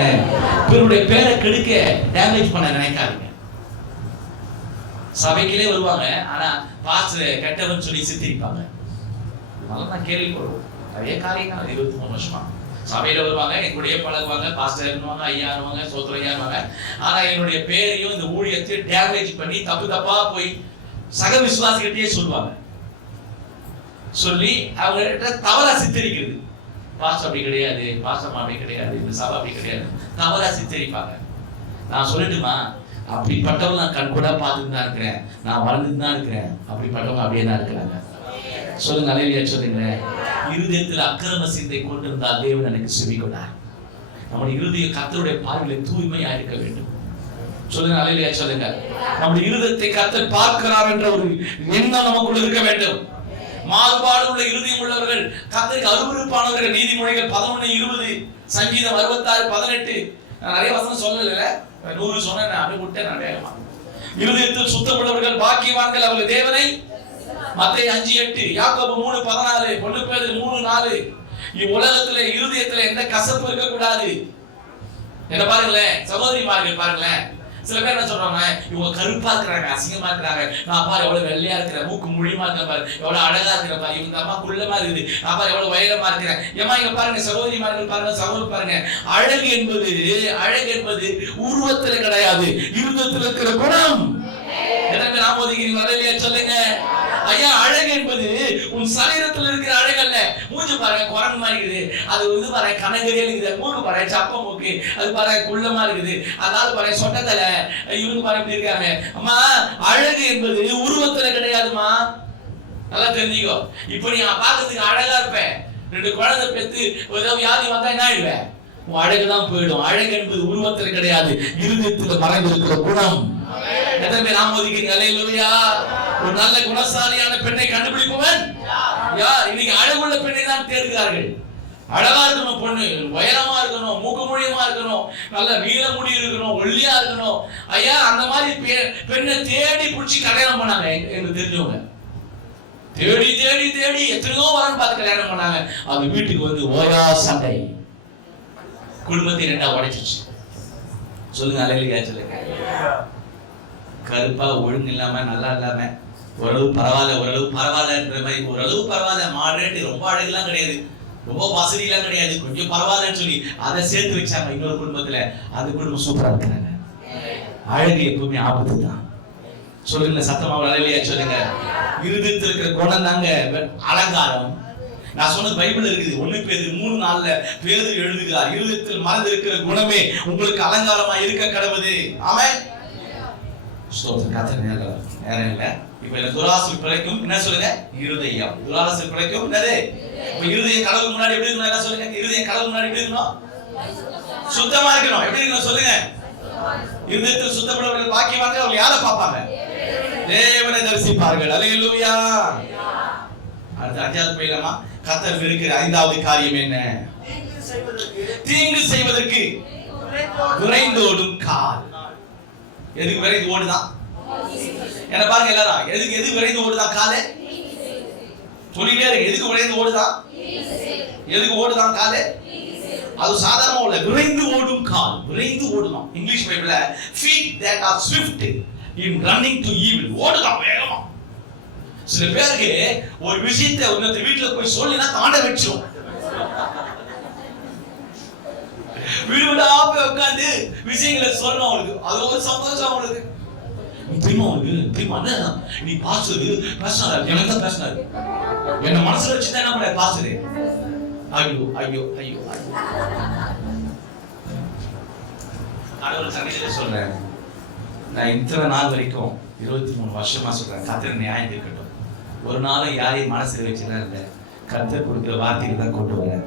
பிறருடைய பேரை கெடுக்க டேமேஜ் பண்ண நினைக்காதீங்க. சபைக்கிலே வருவாங்க, ஆனா பாஸ்டர் கெட்டவன் சொல்லி சித்திரிப்பாங்க. அதெல்லாம் நான் கேள்விப்படுவோம். நிறைய காரியங்கள் 23 வருஷமா சபையில வருவாங்க, எங்களுடைய பழகுவாங்க, பாஸ்டர்னுவாங்க, ஐயானுவாங்க, சோத்திரையானுவாங்க. ஆனா என்னுடைய பேரையும் இந்த ஊழியத்தை டேமேஜ் பண்ணி தப்பு தப்பா போய் சக விசுவாசிகிட்டே சொல்லுவாங்க. சொல்லி அவங்க தவறா சித்தரிக்கிறது. பாஸ்டர் அப்படி கிடையாது, பாஸ்டர் அப்படி கிடையாது, இந்த சபை அப்படி கிடையாது, தவறா சித்தரிப்பாங்க. நான் சொல்லட்டுமா, அப்படிப்பட்டவங்க நான் கண் கூட பார்த்துட்டு தான் இருக்கிறேன், நான் வளர்ந்துட்டு தான் இருக்கிறேன். அப்படிப்பட்டவங்க அப்படியே தான் இருக்கிறாங்க. சொல்லுங்க அல்லேலூயா சொல்லுங்க. இருதயத்தில் அக்கிரம சிந்தை கொண்டிருந்தால் தேவன் எனக்கு செவி கொண்டார். நம்முடைய இருதயம் கர்த்தருடைய பார்வையிலே தூய்மையா இருக்க வேண்டும். சொல்லுங்க அல்லேலூயா சொல்லுங்க. நம்முடைய இருதயத்தை கர்த்தர் பார்க்கிறார் என்ற ஒரு எண்ணம் நமக்குள்ள இருக்க வேண்டும். மாறுபாடு உள்ள இருதயம் உள்ளவர்கள் கர்த்தருக்கு அருவருப்பானவர்கள். நீதிமொழிகள் 11:20, சங்கீதம் 66:18. நான் நிறைய வசனம் சொல்லல, 100 சொன்னேன், நான் அப்படியே விட்டேன். நான் வேகமா. இருதயத்தில் சுத்தமுள்ளவர்கள் பாக்கியவான்கள், அவர்கள் தேவனை. மத்தேயு 5:8, யாக்கோபு 3:14, ஒன்று பேதுரு 3:4. இவ்வுலகத்துல இருதயத்துல எந்த கசப்பு இருக்க கூடாது. என்ன பாருங்களேன் சகோதரிமார்கள், பாருங்களேன் சில பேர் என்ன சொல்றாங்க, இவங்க கருப்பா இருக்கிறாங்க, அசிங்கமா இருக்கிறாங்க, நான் பாரு எவ்வளவு வெள்ளையா இருக்கிறேன், மூக்கு முழிமா இருக்கிற பாரு, எவ்வளவு அழகா இருக்கிற பாரு, இவங்க அம்மா குள்ளமா இருக்குது, நான் பாரு எவ்வளவு உயரமா இருக்கிறேன். ஏமா இங்க பாருங்க சகோதரிமார்கள், பாருங்க சகோதரி பாருங்க, அழகு என்பது உருவத்துல கிடையாது, இருதயத்துல இருக்கிற குணம். எனக்கு நான் போதிக்கிறீங்க வரலையா சொல்லுங்க. ஐயா, அழகு என்பது உன் சரீரத்தில் இருக்கிற அழகு அல்ல. மூஞ்சி பாருங்க குரங்கு மாதிரி இருக்குது, அது பாருங்க கனகரியா இருக்குது, மூக்கு பாருங்க சப்ப மூக்கு, அது பாருங்க குள்ளமா இருக்குது, அதனால பாருங்க சொட்டத்தல, இவங்க பாருங்க எப்படி இருக்காங்க. அம்மா, அழகு என்பது உருவத்துல கிடையாதுமா, நல்லா தெரிஞ்சுக்கோ. இப்ப நீ பார்க்கறதுக்கு அழகா இருப்ப, 2 குழந்தை பெத்து ஏதாவது வியாதி வந்தா என்ன ஆயிடுவேன், உன் அழகுதான் போயிடும். அழகு என்பது உருவத்துல கிடையாது, இருதயத்துல மறைந்திருக்கிற குணம். எத்தனை பேர் ஆமோதிக்கிறீங்க அல்லேலூயா? ஒரு நல்ல குணசாலியான பெண்ணை கண்டுபிடிப்பவன் யார்? இன்னைக்கு அழகுள்ள பெண்ணை தான் தேடுகிறார்கள். அழகா இருக்கணும் பொண்ணு, உயரமா இருக்கணும், மூக்கு மூலியமா இருக்கணும், நல்ல நீல முடி இருக்கணும், ஒல்லியா இருக்கணும். ஐயா, அந்த மாதிரி பெண்ணை தேடி பிடிச்சி கல்யாணம் பண்ணாங்க. எனக்கு தெரிஞ்சவங்க தேடி தேடி தேடி எத்தனையோ வரன்னு பார்த்து கல்யாணம் பண்ணாங்க. அவங்க வீட்டுக்கு வந்து ஓயா சண்டை, குடும்பத்தை 2ஆ உடைச்சிச்சு. சொல்லுங்க அல்லேலூயா சொல்லுங்க. கருப்பா ஒழுங்கு இல்லாம நல்லா இல்லாம ஓரளவு பரவாயில்லன்ற மாதிரி, ஓரளவு பரவாயில்ல, மாடரேட், ரொம்ப அழகுலாம் கிடையாது, ரொம்ப வசதிலாம் கிடையாது, கொஞ்சம் பரவாயில்லன்னு சொல்லி அதை சேர்த்து வச்சாங்க இன்னொரு குடும்பத்துல. அந்த குடும்பம் சூப்பரா இருக்கிறாங்க. அழகு எப்பவுமே ஆபத்து தான். சொல்லுங்க சத்தமா அல்லேலூயா சொல்லுங்க. இருதயத்தில் இருக்கிற குணம் தாங்க அலங்காரம். நான் சொன்னது பைபிள் இருக்குது. 1 பேதுரு 3:4 பேதுரு எழுதுகிறார், இருதயத்தில் மறைந்து இருக்கிற குணமே உங்களுக்கு அலங்காரமா இருக்க கடவுது. ஆமென். ஸ்தோத்திரம். கர்த்தர் நேரம் இல்ல. இப்ப இந்த துராசை பிழைக்கும் என்ன சொல்லுங்க, இருதயம். துராசை பிழைக்கும் என்னது? இப்ப இருதயம் கடவுளுக்கு முன்னாடி எப்படி இருக்கணும், என்ன சொல்லுங்க, இருதயம் கடவுளுக்கு முன்னாடி எப்படி இருக்கணும், சுத்தமா இருக்கணும். எப்படி இருக்கணும் சொல்லுங்க. இருதயத்தில் சுத்தப்பட்டவர்கள் பாக்கியவான்கள், அவங்க யாரை பார்ப்பாங்க, தேவனை தரிசிப்பார்கள். அல்லேலூயா. அடுத்து 5வது போயிடலாமா? கர்த்தர் வெறுக்கிற 5வது காரியம் என்ன? தீங்கு செய்வதற்கு விரைந்தோடும் கால். எதுக்கு விரைந்து ஓடுதான்? என்ன பாருங்க எல்லாரும், எதுக்கு விரைந்து ஓடுதான் காலே? சொல்லிட்டே இருக்கு. எதுக்கு விரைந்து ஓடுதான்? எதுக்கு ஓடுதான் காலே? அது சாதாரணமா இல்ல, விரைந்து ஓடும் கால். விரைந்து ஓடுதான். இங்கிலீஷ் பைபிள்ல feet that are swift in running to evil. ஓடுதான் வேகமா. சில பேருக்கு ஒரு விஷயத்தை இன்னொரு வீட்டுல போய் சொல்லினா தாண்ட வச்சிரும். வீடுடா போய் உட்கார்ந்து விஷயங்களை சொல்லணும் அவனுக்கு. அது ஒரு சந்தோஷம் அவனுக்கு. நீ பாஸ்டர் பேசினாரு, எனக்கு தான் பேசினாரு, என்ன மனசுல வச்சுதான் என்ன பண்ண பாஸ்டர். ஐயோ ஐயோ ஐயோ. கடவுள் சன்னிதியில சொல்றேன், நான் இத்தனை நாள் வரைக்கும் 23 வருஷமா சொல்றேன், கர்த்தர் நியாயம் இருக்கட்டும். ஒரு நாளும் யாரையும் மனசுல வச்சுதான் இல்லை, கர்த்தர் கொடுக்கிற வார்த்தைக்கு தான் கொண்டு வர.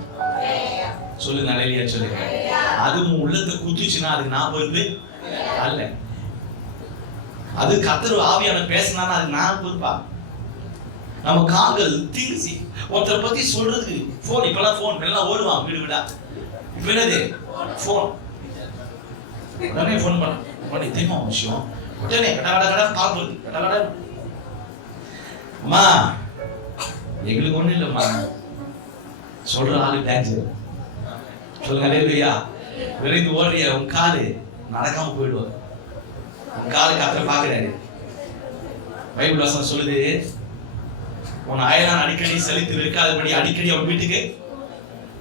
சொல்லுங்க அல்லேலூயா சொல்லுங்க. அதுவும் உள்ளத்தை குத்துச்சுன்னா அதுக்கு நான் பொறுப்பு அல்ல. அது கர்த்தர் ஆவியான பேசினா அதுக்கு நான் பொறுப்பா? நம்ம கால்கள் தீங்கு ஒருத்தரை பத்தி சொல்றதுக்கு போன், இப்பெல்லாம் போன் எல்லாம் ஓடுவான் வீடு வீடா. இப்ப என்னது போன், உடனே போன் பண்ண உடனே தெரியுமா விஷயம், உடனே கடை கால் போகுது, கடை அம்மா எங்களுக்கு ஒண்ணும் இல்லைம்மா சொல்ற ஆளு டேஞ்சர். சொல்லுங்க அல்லேலூயா. விரைந்து ஓடுறிய உன் காலு நடக்காம போயிடுவார். உன் காலு கர்த்தர் பார்க்கிறாரு. பைபிள் வசனம் சொல்லுது, உன் அயலான் அடிக்கடி செலுத்தி வைக்காதபடி அடிக்கடி அவன் வீட்டுக்கு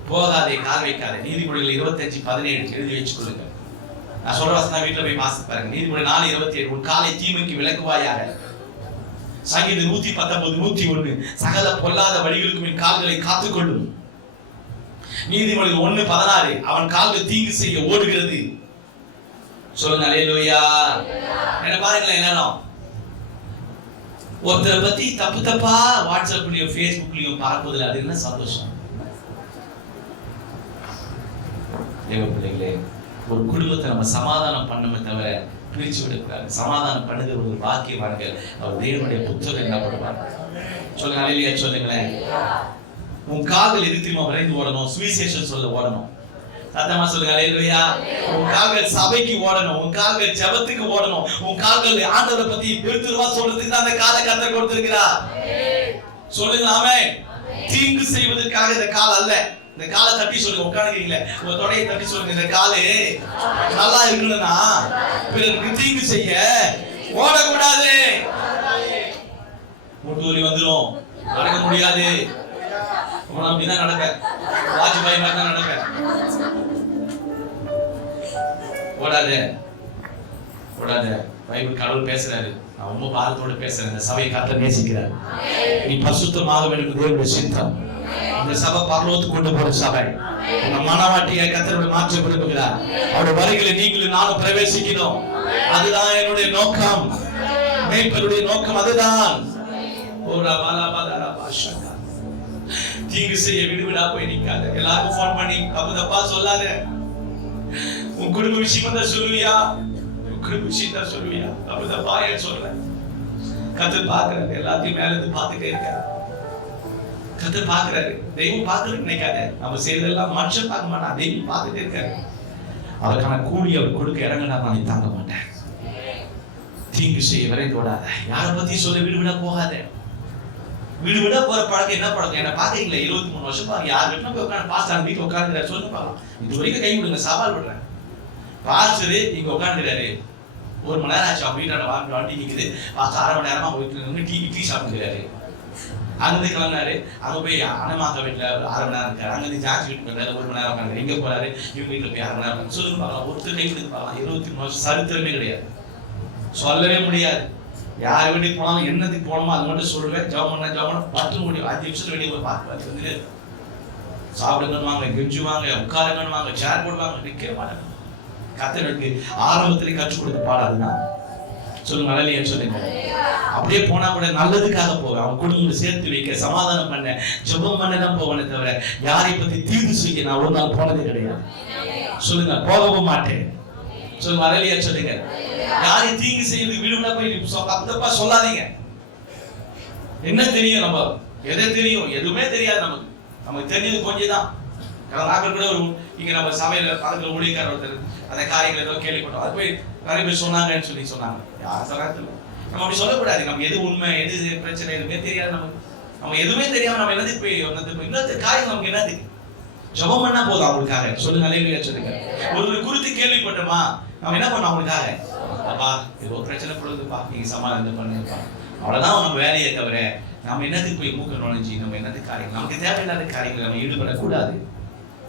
போகாதே, கால் வைக்காதே. நீதிமொழிகள் 25:17 எழுதி வச்சுக்கொள்ளுங்க. நான் சொல்ற வசனம் வீட்டுல போய் வாசித்து பாருங்க. நீதிமொழி 4:27 உன் காலை தீமைக்கு விலக்குவாயாக. சங்கீதம் 119, 101 சகல பொல்லாத வழிகளுக்கும் என் கால்களை காத்துக்கொள்ளும். நீதிமொழி 1:16 அவன் கால்கள் தீங்கு செய்ய ஓடுகிறது. சொல்லுங்க அல்லேலூயா. என்ன பாருங்களேன், எல்லாரும் ஒருத்தரை பத்தி தப்பு தப்பா வாட்ஸ்அப்லயும் ஃபேஸ்புக்லயும் பார்ப்பதில் அது என்ன சந்தோஷம். தேவ பிள்ளைகளே, ஒரு குடும்பத்தை நம்ம சமாதானம் பண்ணமே தவிர பிரிச்சு விடக்கூடாது. சமாதானம் பண்ணுது ஒரு வாக்கியவான்கள் அவர் தேவனுடைய புத்தகம் என்ன பண்ணுவாங்க. சொல்லுங்க அல்லேலூயா. சொல்லுங்களேன். உன் கால்கள் எது தெரியுமா விரைந்து ஓடணும், சுவிசேஷம் சொல்ல ஓடணும். சத்தமா சொல்லுங்க அல்லேலூயா. உன் கால்கள் சபைக்கு ஓடணும், உன் கால்கள் ஜெபத்துக்கு ஓடணும், உன் கால்கள் ஆண்டவரை பத்தி பெருத்துவா சொல்றதுக்கு தான் அந்த காலை கர்த்தர் கொடுத்திருக்கிறார். சொல்லுங்க ஆமென். தீங்கு செய்வதற்காக இந்த கால் அல்ல. இந்த காலை தட்டி சொல்லுங்க, உட்கார்ந்துக்கிறீங்களே உங்க தொடையை தட்டி சொல்லுங்க, இந்த காலு நல்லா இருக்கணும்னா பிறருக்கு தீங்கு செய்ய ஓடக்கூடாது. மூட்டு வலி வந்துடும், நடக்க முடியாது. அப்படிதான் நடக்க, வாஜ்பாய் மாதிரி தான் நடக்க. ஓடாத ஓடாத. பைபிள் கடவுள் பேசுறாரு. நான் ரொம்ப பாரத்தோட பேசுறேன். இந்த சபையை கர்த்தர் நேசிக்கிறார். நீ பரிசுத்தமாக வேண்டும் தேவனுடைய சித்தம். இந்த சபை பரலோகத்துக்கு கொண்டு போற சபை. உங்க மனவாட்டியை கர்த்தர் மாற்ற விரும்புகிறார். அவருடைய வருகையில நீங்களும் நானும் பிரவேசிக்கணும். அதுதான் என்னுடைய நோக்கம், மேய்ப்பருடைய நோக்கம் அதுதான். தீங்கு செய்ய விடுவிடா போய் நிக்காத. எல்லாருக்கும் போன் பண்ணி தப்பு தப்பா சொல்லாத. உன் குடும்ப விஷயம் தான் சொல்லுவியா, உன் குடும்ப விஷயம் தான் சொல்லுவியா, தப்பு தப்பா ஏன் சொல்ற. கர்த்தர் பார்க்கிறாரு, எல்லாத்தையும் மேல இருந்து பார்த்துட்டே இருக்காரு. கர்த்தர் பார்க்கிறாரு. தெய்வம் பார்க்கலன்னு நினைக்காத. நம்ம செய்ததெல்லாம் மனுஷன் பார்க்க மாட்டான், தெய்வம் பார்த்துட்டே இருக்காரு. அவருக்கான கூலி அவர் கொடுக்க இறங்கினா நான் தாங்க மாட்டேன். தீங்கு செய்ய விரைந்து ஓடாத. யாரை பத்தி சொல்ல விடுவிட போகாத. வீடு விட போற பழக்கம் என்ன பழக்கம்? என்ன பாத்தீங்களா 23 வருஷம் பாருங்க. யார் வீட்டுல போய் உட்காந்து பாஸ்டர் வீட்டுல உட்காந்துறாரு சொல்லுங்க பார்க்கலாம். இது வரைக்கும் கை விடுங்க, சவால் பண்றேன். பாஸ்டர் இங்க உட்காந்துறாரு, 1 மணி நேரம் ஆச்சு. அவங்க வீட்டான வண்டி நிக்குது. பாஸ்டர் 1/2 மணி நேரமா வீட்டுல டீ சாப்பிட்டுக்கிறாரு. அங்கிருந்து கிளம்பினாரு. அங்க போய் அண்ணமாக்க வீட்டுல 1/2 மணி நேரம் இருக்காரு. அங்கிருந்து ஜார்ஜ் வீட்டுக்கு வந்தாரு, 1 மணி நேரம் உட்காந்து. எங்க போறாரு? இவங்க வீட்டுல போய் 1/2 மணி நேரம் சொல்லுங்க பார்க்கலாம். ஒருத்தர் கை விடுங்க பார்க்கலாம். 23 வருஷம் சரித்திரமே கிடையாது, சொல்லவே முடியாது. யார் வீட்டுக்கு போனாலும் என்னதுக்கு போனோமோ அது மட்டும் சொல்லுவேன். ஜெபம் பண்ண 10 முடியும், 5 நிமிஷத்துல வெளியே போய் பார்த்து சாப்பிடுங்கன்னுவாங்க, கெஞ்சுவாங்க, உட்காருங்கன்னுவாங்க, சேர் போடுவாங்க, நிற்க மாட்டாங்க. கர்த்தருக்கு ஆரம்பத்திலே கற்றுக் கொடுத்த பாடாதுன்னா சொல்லுங்க அல்லேலூயா. சொல்லுங்க. அப்படியே போனா கூட நல்லதுக்காக போக, அவன் குடும்பம் சேர்த்து வைக்க, சமாதானம் பண்ண, ஜெபம் பண்ண தான் போவனே தவிர யாரை பத்தி தீர்வு செய்ய நான் ஒரு நாள் போனதே கிடையாது. சொல்லுங்க, போகவும் மாட்டேன். சொல்லுங்க அல்லேலூயா. சொல்லுங்க. யாரையும் தீங்கு செய்யறதுக்கு விடுவிட போய் தப்பா சொல்லாதீங்க. என்ன தெரியும்? நம்ம எதை தெரியும்? எதுவுமே தெரியாது நமக்கு. நமக்கு தெரிஞ்சது கொஞ்சம் தான். நாங்கள் கூட ஒரு இங்க நம்ம சபையில பக்கத்துல ஊழியக்காரர் ஒருத்தர் அந்த காரியங்கள் ஏதோ கேள்விப்பட்டோம். அது போய் நிறைய பேர் சொன்னாங்கன்னு சொன்னாங்க. யார் சொன்னாங்க நம்ம அப்படி சொல்லக்கூடாது. நம்ம எது உண்மை எது பிரச்சனை எதுவுமே தெரியாது நமக்கு. நம்ம எதுவுமே தெரியாம நம்ம என்னது போய் இன்னொரு காரியம் நமக்கு என்னது? ஜெபம் பண்ணா போதும் அவங்களுக்காக. சொல்லுங்க அல்லேலூயா. சொல்லுங்க. ஒரு குறித்து கேள்விப்பட்டோமா, நம்ம என்ன பண்ணோம் அவங்களுக்காக? அப்பா ஏதோ பிரச்சனை கொடுக்குதுப்பா, நீங்க சமாதானம் பண்ணுங்கப்பா, அவ்வளவுதான் நம்ம வேலையை தவிர நம்ம என்னத்துக்கு போய் மூக்க நுழைஞ்சி நம்ம என்னத்துக்கு காரியங்கள், நமக்கு தேவையில்லாத காரியங்கள் நம்ம ஈடுபடக்கூடாது.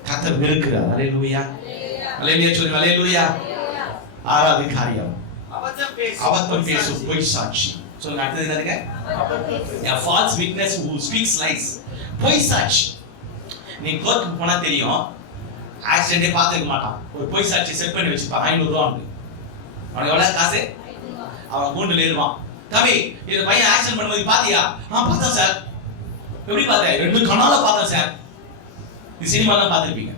கர்த்தர் வெறுக்கிறார். அல்லேலூயா. அல்லேலூயா. சொல்லுங்க அல்லேலூயா. 6வது காரியம் அபத்தம் பேசும் பொய் சாட்சி. சொல்லுங்க அடுத்தது என்னதுங்க? a false witness who speaks lies. பொய் சாட்சி. நீ கோர்ட்டுக்கு போனா தெரியும், ஆக்சிடென்ட்டே பார்த்துக்க மாட்டான். ஒரு பொய் சாட்சி செட் பண்ணி வச்சுப்பான். 500 ரூபா அவனுக்கு. அவனுக்கு எவ்வளவு காசு? அவன் கூண்டுல ஏறுவான். தம்பி இந்த பையன் ஆக்சிடென்ட் பண்ணும்போது பாத்தியா? பார்த்தேன் சார். எப்படி பார்த்தேன்? 2 கண்ணால பார்த்தேன் சார். இது சினிமாலாம் பார்த்துருப்பீங்க.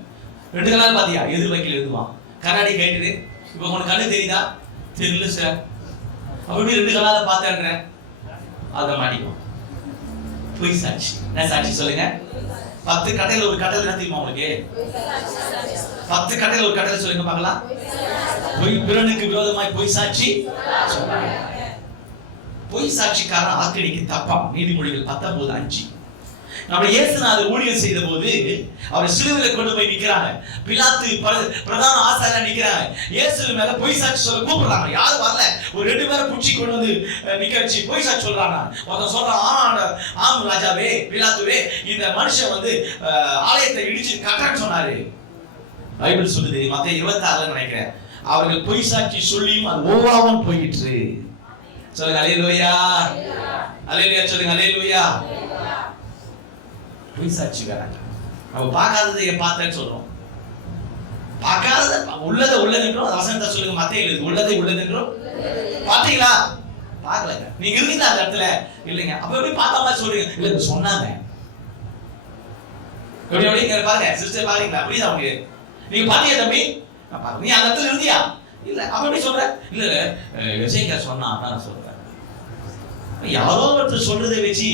2 கண்ணால பாத்தியா? எதிர் வைக்கல எழுதுவான். கண்ணாடி கேட்டுது, இப்போ உனக்கு கண்ணு தெரியுதா? தெரியல சார். அப்படி 2 கண்ணால பார்த்தேன்றேன். அதை மாட்டிக்குவான். பொய் சாட்சி. என்ன சாட்சி சொல்லுங்க? 10 கட்டையில ஒரு கட்டளை என்ன தெரியுமா உங்களுக்கு? 10 கட்டையில ஒரு கட்டளை சொல்லுங்க பார்க்கலாம். பொய் பிறனுக்கு விரோதமாய் பொய் சாட்சி. பொய் சாட்சிக்காரன் ஆக்கினிக்கு தப்பான். நீதிமொழிகள் 19:5. நம்ம இயேசுநாதர் ஊழியம் செய்த போது அவர் சிலுவையில கொண்டு போய் நிக்கிறாங்க. பிலாத்து பிரதான ஆசாரியரா நிக்கிறாங்க. இயேசு மேல பொய் சாட்சி சொல்ல கூப்பிடுறாங்க. யாரும் வரல. ஒரு 2 பேரை புடிச்சு கொண்டு வந்து நிக்க வச்சு பொய் சாட்சி சொல்றாங்க. ஒருத்தன் சொல்றான், ஆம் ராஜாவே, பிலாத்துவே, இந்த மனுஷன் வந்து ஆலயத்தை இடிச்சு கட்டறன்னு சொன்னாரு. பைபிள் சொல்லுது, மத்தேயு 26 நினைக்கிறேன், அவர்கள் பொய் சாட்சி சொல்லியும் அது ஓவாமல் போயிற்று. சொல்லுங்க அல்லேலூயா. அல்லேலூயா சொல்லுங்க அல்லேலூயா. பொய் சாட்சிக்காரங்க. நம்ம பார்க்காததை பார்த்தேன்னு சொல்றோம். பார்க்காததை உள்ளதை உள்ளதென்றோம். அந்த வசனத்தை சொல்லுங்க, மத்தேயு உள்ளதை உள்ளதென்றோம். பாத்தீங்களா? பார்க்கலங்க. நீங்க இருந்தீங்களா அந்த இடத்துல? இல்லைங்க. அப்ப எப்படி பார்த்த மாதிரி சொல்றீங்க? இல்ல சொன்னாங்க. எப்படி பாருங்க சிஸ்டர், பாருங்களா? புரியுதா உங்களுக்கு? நீங்க பாத்தீங்க தம்பி? நீ அந்த இடத்துல இருந்தியா? இல்ல. அப்ப எப்படி சொல்ற? இல்ல விஜய்கா சொன்னா நான் சொல்றேன். யாரோ ஒருத்தர் சொல்றதை வச்சு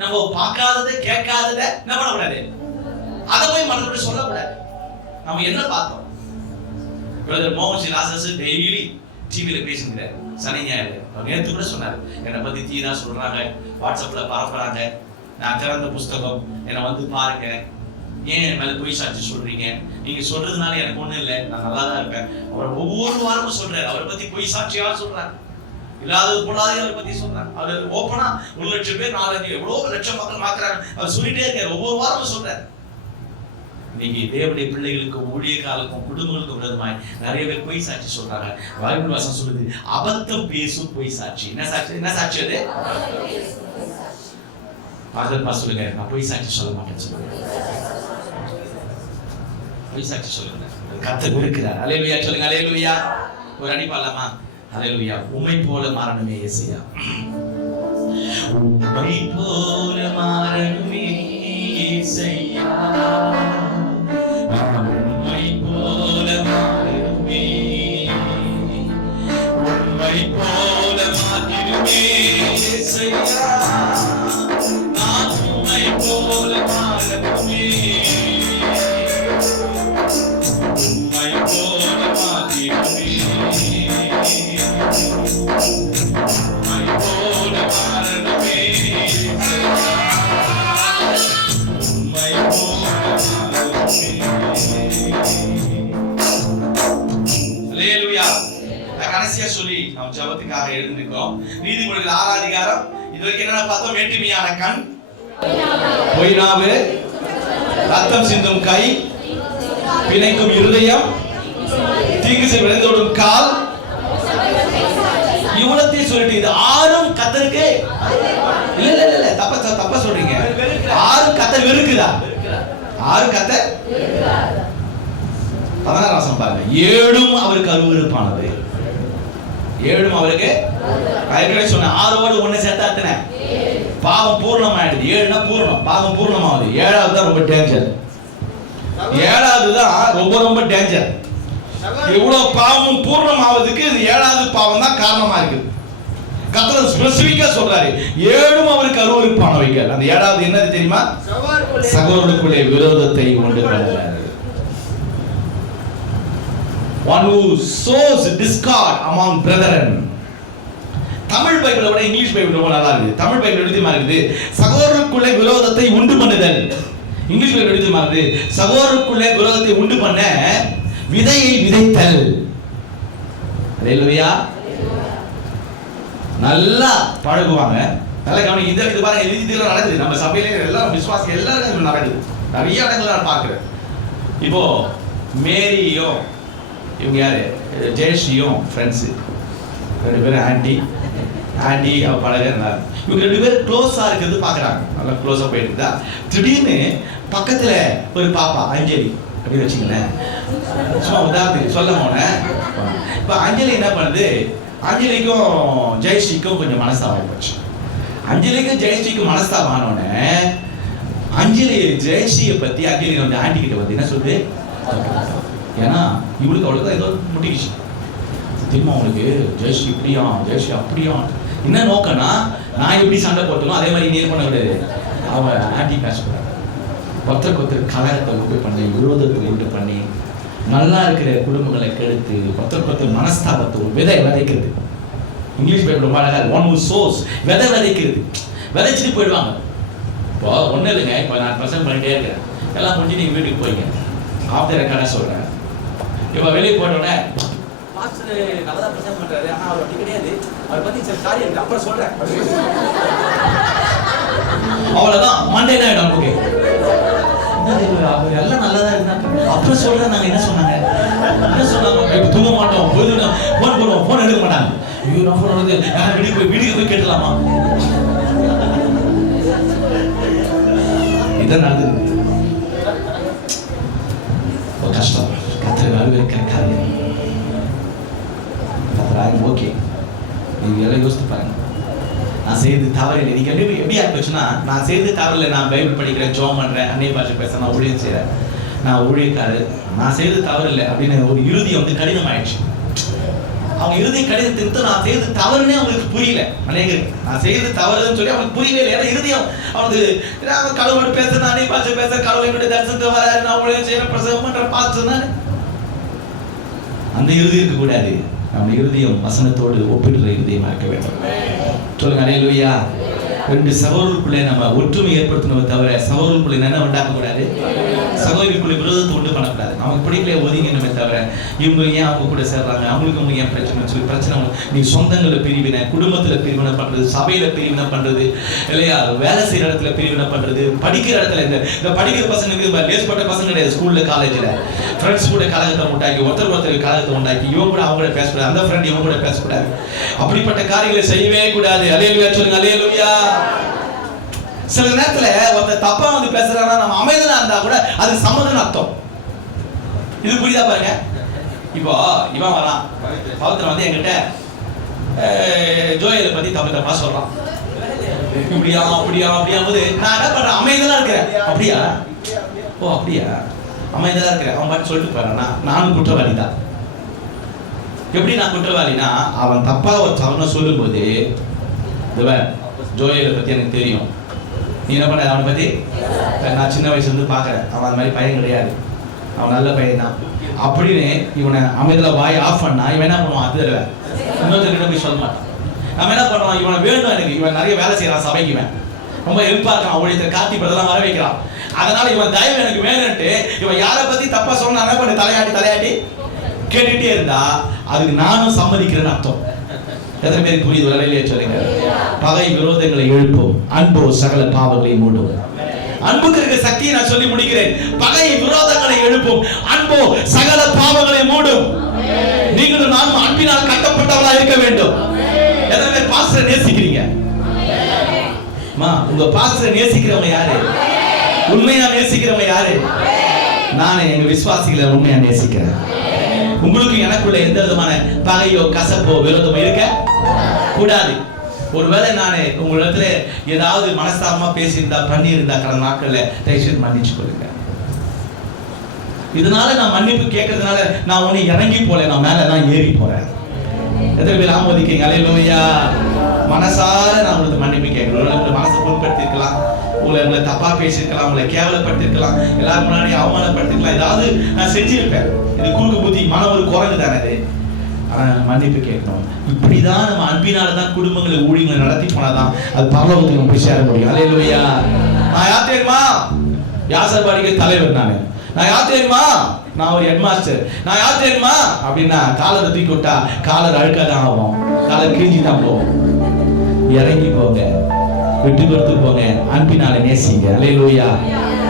நம்ம பார்க்காததை கேட்காதத என்ன பண்ணக்கூடாது? அதை போய் மற்றவர்கள் சொல்லக்கூடாது. நம்ம என்ன பார்த்தோம்? பிரதர் மோகன் சிலாசஸ் டெய்லி டிவியில பேசுகிறார். சனி ஞாயிறு நேற்று கூட சொன்னார், என்னை பத்தி தீனா சொல்றாங்க, வாட்ஸ்அப்ல பரப்புறாங்க, நான் திறந்த புஸ்தகம், என்னை வந்து பாருங்க, ஏன் என் மேல பொய் சாட்சி சொல்றீங்க? நீங்க சொல்றதுனால எனக்கு ஒண்ணும் இல்லை, நான் நல்லா தான் இருப்பேன். அவர் ஒவ்வொரு வாரமும் சொல்றாரு, அவரை பத்தி பொய் சாட்சியா சொல்றாங்க. இல்லாதது பொல்லாதவரை பத்தி சொல்றாங்க. அவர் ஓப்பனா 1 லட்சம் பேர் 4 எவ்வளவு லட்சம் மக்கள் பார்க்கறாங்க. அவர் சொல்லிட்டே இருக்காரு, ஒவ்வொரு வாரமும் சொல்றாரு. இன்னைக்கு தேவனுடைய பிள்ளைகளுக்கு, ஊழியக்காரர்களுக்கும், குடும்பங்களுக்கும் விரோதமாய் நிறைய பேர் பொய் சாட்சி சொல்றாங்க. பைபிள் வசனம் சொல்லுது, அபத்தம் பேசும் பொய் சாட்சி. என்ன சாட்சி? என்ன சாட்சி அது? பாதர்மா சொல்லுங்க, நான் பொய் சாட்சி சொல்ல மாட்டேன்னு சொல்லுங்க. பொய் சாட்சி சொல்லுங்க. கர்த்தர் இருக்கிறார். அல்லேலூயா சொல்லுங்க. அல்லேலூயா. ஒரு அடி பாடலாமா? அல்லேலூயா. உம்மை போல மாறணுமே இயேசுயா. உம்மை போல மாறணுமே இயேசுயா. உம்மை போல மாறணுமே. உம்மை போல மாறணுமே இயேசுயா. நான் உம்மை போல மாறணுமே. உம்மை போல மாறணுமே. கடைசியா சொல்லி நாம் ஜெபத்துக்காக எழுந்திருக்கோம். நீதிமொழிகள் 6 அதிகாரம். இதுவரைக்கும் என்ன பார்த்தோம்? மேட்டுமையான கண், பொய் நாவு, ரத்தம் சிந்தும் கை, பிணைக்கும் இருதயம், தீங்கு செய்ய விளைந்தோடும் கால், இவ்வளத்தையும் சொல்லிட்டு இது 6ம் கர்த்தருக்கு இல்ல இல்ல இல்ல தப்பா சொல்றீங்க. 6 கர்த்தர் வெறுக்குதா? 6 கர்த்தர் 16 வசனம் பாருங்க. 7ம் அவருக்கு அருவருப்பானது. 7ம் அவருக்கு ஏற்கனவே சொன்ன 6ஓடு 1 சேர்த்தா எத்தனை? பாவம் பூர்ணமாயிடுது. 7னா பூர்ணம், பாவம் பூர்ணமாகுது. 7வது தான் ரொம்ப டேஞ்சர். 7வது தான் ரொம்ப ரொம்ப டேஞ்சர். இவ்வளவு பாவம் பூர்ணமாவதுக்கு இது 7வது பாவம் தான் காரணமா இருக்கு. கர்த்தர் ஸ்பெசிபிக்கா சொல்றாரு, 7ம் அவருக்கு அருவருப்பானவைகள். அந்த 7வது என்னது தெரியுமா? சகோதரருக்குள்ளே விரோதத்தை உண்டு பண்ணுகிறார். One who sows discord among brethren. Tamil பைபிளை விட இங்கிலீஷ் பைபிள் ரொம்ப நல்லா இருக்கு. தமிழ் பைபிள் எழுதி மாதிரி சகோதரருக்குள்ளே விரோதத்தை உண்டு பண்ணுதல். இங்கிலீஷ் பைபிள் எழுதி மாதிரி சகோதரருக்குள்ளே விரோதத்தை உண்டு பண்ண விதையை விதைத்தல். அல்லேலூயா. நல்லா பழகுவாங்க. நல்லா கவனிங்க. இது பாருங்க, இதெல்லாம் நடக்குது நம்ம சபையில. எல்லாம் விசுவாசி எல்லாரும் நடக்குது. நிறைய இடங்கள்ல நான் பார்க்கிறேன். இப்போ மேரியும் இவங்க யாரு, ஜெயஸ்ரீயும் ஃப்ரெண்ட்ஸு, 2 பேரும் ஆண்டி அவ பழக. இவங்க 2 பேரும் க்ளோஸா இருக்கிறது பார்க்குறாங்க. நல்லா க்ளோஸாக போயிட்டு இருந்தா திடீர்னு பக்கத்துல ஒரு பாப்பா அஞ்சலி அப்படின்னு வச்சுங்களேன், சும்மா உதாரணத்துக்கு சொல்ல போனேன். இப்போ அஞ்சலி என்ன பண்ணுது, அஞ்சலிக்கும் ஜெயஸ்ரீக்கும் கொஞ்சம் மனஸ்தாபம் போச்சு. அஞ்சலிக்கும் ஜெயஸ்ரீக்கும் மனஸ்தாபம் ஆனோடனே அஞ்சலி ஜெயஸ்ரீயை பத்தி அஞ்சலி வந்து ஆண்டி கிட்ட வந்து என்ன சொல்லுது, ஏன்னா இவளுக்கு அவளுக்கு ஏதோ முட்டிக்கிச்சு. தெரியுமா அவளுக்கு, ஜெயஸ்ரீ இப்படியா, ஜெயஸ்ரீ அப்படியா. என்ன நோக்கம்னா, நான் எப்படி சண்டை போட்டணும் அதே மாதிரி நீ பண்ண விடாது, அவன் ஆன்டி பேசக்கூடாது. ஒருத்தருக்கு கலகத்தை உண்டு பண்ணி, விரோதத்தை உண்டு பண்ணி, நல்லா இருக்கிற குடும்பங்களை கெடுத்து, ஒருத்தருக்கு மனஸ்தாபத்தை ஒரு விதை விதைக்கிறது. இங்கிலீஷ் பைபிள் ரொம்ப அழகா ஒன் ஹூ சோஸ், விதை விதைக்கிறது. விதைச்சிட்டு போயிடுவாங்க. இப்போ ஒன்றும் இல்லைங்க, இப்போ நான் ப்ரெசென்ட் பண்ணிட்டே இருக்கிறேன், எல்லாம் முடிஞ்சு நீங்கள் வீட்டுக்கு போய்ங்க. ஆஃப்டர் ரெக்கார்டாக சொல்கிறேன். இப்போ வெளியே போட்டோன்னே மாஸ்டர் நல்லா தான் ப்ரெசென்ட் பண்ணுறாரு, ஆனால் அவர் அப்படி கிடையாது, அவரை பற்றி சரி சாரி இருக்கு அப்புறம் சொல்கிறேன். அவ்வளோதான், மண்டே தான் ஆகிடும். ஓகே, அவர் எல்லாம் நல்லா தான் இருந்தாங்க, அப்புறம் சொல்கிறேன். நாங்கள் என்ன சொன்னாங்க இப்போ தூங்க மாட்டோம், ஃபோன் பண்ணுவோம், ஃபோன் எடுக்க மாட்டாங்க. ஐயோ நான் ஃபோன் வந்து வீட்டுக்கு போய் கேட்டலாமா? இதான் நடந்தது. கஷ்டம். கத்திர அழுவிருக்கிற காரியம். ஓகே, நீங்க எல்லாம் யோசித்து பாருங்க. நான் செய்து தவறு இல்லை. நீங்க எப்படி ஆகிப்போச்சுன்னா, நான் செய்து தவறு இல்லை, நான் பைபிள் படிக்கிறேன், ஜோம் பண்றேன், அன்னைய பாஷை பேசுறேன், நான் ஊழியம் செய்யறேன், நான் ஊழியக்காரு, நான் செய்து தவறு இல்லை அப்படின்னு ஒரு இறுதியம் வந்து கடினம் ஆயிடுச்சு. அவங்க இறுதி கடிதத்தின் நான் செய்து தவறுனே அவங்களுக்கு புரியல. அநேகருக்கு நான் செய்து தவறுன்னு சொல்லி அவங்களுக்கு புரியவே இல்லை. ஏன்னா இறுதியம் அவனுக்கு கடவுளோட பேசுறேன், அன்னைய பாஷை பேசுறேன், கடவுளுடைய தரிசனத்தை வர, நான் ஊழியம் செய்யறேன், பிரசவம் பண்ற பார்த்து அந்த இறுதி இருக்கக்கூடாது. நம்ம இருதயம் வசனத்தோடு ஒப்பிடுற இருதயமா இருக்க வேண்டும். சொல்லுங்க அல்லேலூயா. ரெண்டு சகோதரர்களுக்குள்ளே நம்ம ஒற்றுமை ஏற்படுத்தணும் தவிர சகோதரர்களுக்குள்ளே என்ன உண்டாக்கக்கூடாது, சகோதரிக்குள்ளே விரோதத்தை உண்டு பண்ணக்கூடாது. நமக்கு பிடிக்கலையே ஒதுங்கினமே தவிர இவங்க ஏன் அவங்க கூட சேர்றாங்க, அவங்களுக்கு அவங்க ஏன் பிரச்சனை சொல்லி பிரச்சனை. நீ சொந்தங்களை பிரிவினை, குடும்பத்தில் பிரிவினை பண்ணுறது, சபையில் பிரிவினை பண்ணுறது இல்லையா, வேலை செய்கிற இடத்துல பிரிவினை பண்ணுறது, படிக்கிற இடத்துல இந்த படிக்கிற பசங்களுக்கு லேஸ்பட்ட பசங்க கிடையாது. ஸ்கூலில் காலேஜில் ஃப்ரெண்ட்ஸ் கூட கலகத்தை உண்டாக்கி, ஒருத்தர் கலகத்தை உண்டாக்கி, இவங்க கூட அவங்க கூட பேசக்கூடாது, அந்த ஃப்ரெண்ட் இவங்க கூட பேசக்கூடாது. அப்படிப்பட்ட காரியங்களை செய்யவே கூடாது. அல்லேலூயா சொல்லுங்க, அல்லேலூயா. சில நேரத்துல ஒருத்தர் தப்பா வந்து பேசுறாங்கன்னா நம்ம அமைதியா இருந்தா கூட அது சம்மதம் அர்த்தம். இது புரியுதா பாருங்க. இப்போ இவன் வரான், பவுத்தர் வந்து என்கிட்ட ஜோயலை பத்தி தப்பா சொல்றான். இப்படியா அப்படியா அப்படியா போது நான் என்ன பண்றேன், அமைதியா இருக்கிறேன். அப்படியா, ஓ அப்படியா, அமைதியா இருக்கிறேன். அவன் பாட்டு சொல்லிட்டு போறானா, நானும் குற்றவாளி தான். எப்படி நான் குற்றவாளினா, அவன் தப்பா ஒரு தவறுன்னு சொல்லும் போது ஜோயலை பத்தி எனக்கு தெரியும். நீ என்ன பண்ண அவனை பத்தி, நான் சின்ன வயசுல இருந்து பாக்குறேன், அவன் அந்த மாதிரி பையன் கிடையாது, அவன் நல்ல பையன் தான் அப்படின்னு இவனை அமைதியில வாய் ஆஃப் பண்ணா இவன் என்ன பண்ணுவான், அது இன்னொருத்தர்கிட்ட போய் சொல்ல மாட்டான். நம்ம என்ன பண்ணுவான், இவனை வேணும் எனக்கு, இவன் நிறைய வேலை செய்யறான் சபைக்கு, இவன் ரொம்ப ஹெல்ப்பா இருக்கான், ஊழியத்தை காத்தி படத்தெல்லாம் வர வைக்கிறான், அதனால இவன் தயவு எனக்கு வேணும்ட்டு இவன் யாரை பத்தி தப்பா சொன்னா என்ன பண்ண தலையாட்டி கேட்டுட்டே இருந்தா அதுக்கு நானும் சம்மதிக்கிறேன்னு அர்த்தம். எத்தனை பேருக்கு புரியுது? வரலையே சொல்லுங்க. பகை விரோதங்களை எழுப்பும், அன்போ சகல பாவங்களை மூடும். அன்புக்கு இருக்க சக்தியை நான் சொல்லி முடிக்கிறேன். பகை விரோதங்களை எழுப்பும், அன்போ சகல பாவங்களை மூடும். நீங்களும் நானும் அன்பினால் கட்டப்பட்டவளா இருக்க வேண்டும். எத்தனை பேர் பாஸ்டரை நேசிக்கிறீங்க? உங்க பாஸ்டரை நேசிக்கிறவங்க யாரு? உண்மையா நேசிக்கிறவங்க யாரு? நானே எங்க விசுவாசிகளை உண்மையா நேசிக்கிறேன். உங்களுக்கு எனக்குள்ள எந்த விதமான பகையோ கசப்போ விரோதமோ இருக்க கூடாது. ஒருவேளை நானே உங்களிடத்துல ஏதாவது மனஸ்தாபமா பேசியிருந்தா பண்ணியிருந்தா கடந்த நாட்கள்ல தயவுசெய்து மன்னிச்சு கொள்ளுங்க. இதனால நான் மன்னிப்பு கேட்கறதுனால நான் உன்னை இறங்கி போல, நான் மேல தான் ஏறி போறேன். எத்தனை பேர் ஆமோதிக்கீங்க? அல்லேலூயா. மனசார நான் உங்களுக்கு மன்னிப்பு கேட்கிறேன். உங்களை மனசை புண்படுத்திருக்கலாம், உங்களை தப்பா பேசியிருக்கலாம், உங்களை கேவலப்படுத்திருக்கலாம், எல்லாரும் முன்னாடி அவமானப்படுத்திருக்கலாம், ஏதாவது நான் செஞ்சிருப்பேன். இது குறுக்கு புத்தி, மன ஒரு குரங்கு தானே இது. ஆனா மன்னிப்பு கேட்கணும். இப்படிதான் நம்ம அன்பினாலதான் குடும்பங்களை ஊழியங்களை நடத்தி போனாதான் அது பரலோகத்துக்கு நம்ம போய் சேர முடியும். அல்லேலூயா. நான் யார் தெரியுமா? யாசர்பாடிக்கு தலைவர். நான் யார் தெரியுமா? நான் ஒரு ஹெட் மாஸ்டர். நான் யார் தெரியுமா அப்படின்னா காலரை தூக்கி விட்டா காலர் அழுக்காதான் ஆகும், காலர் கிழிஞ்சி தான் போகும். இறங்கி போங்க, விட்டு கொடுத்து போங்க, அன்பினால நேசிங்க. அல்லேலூயா.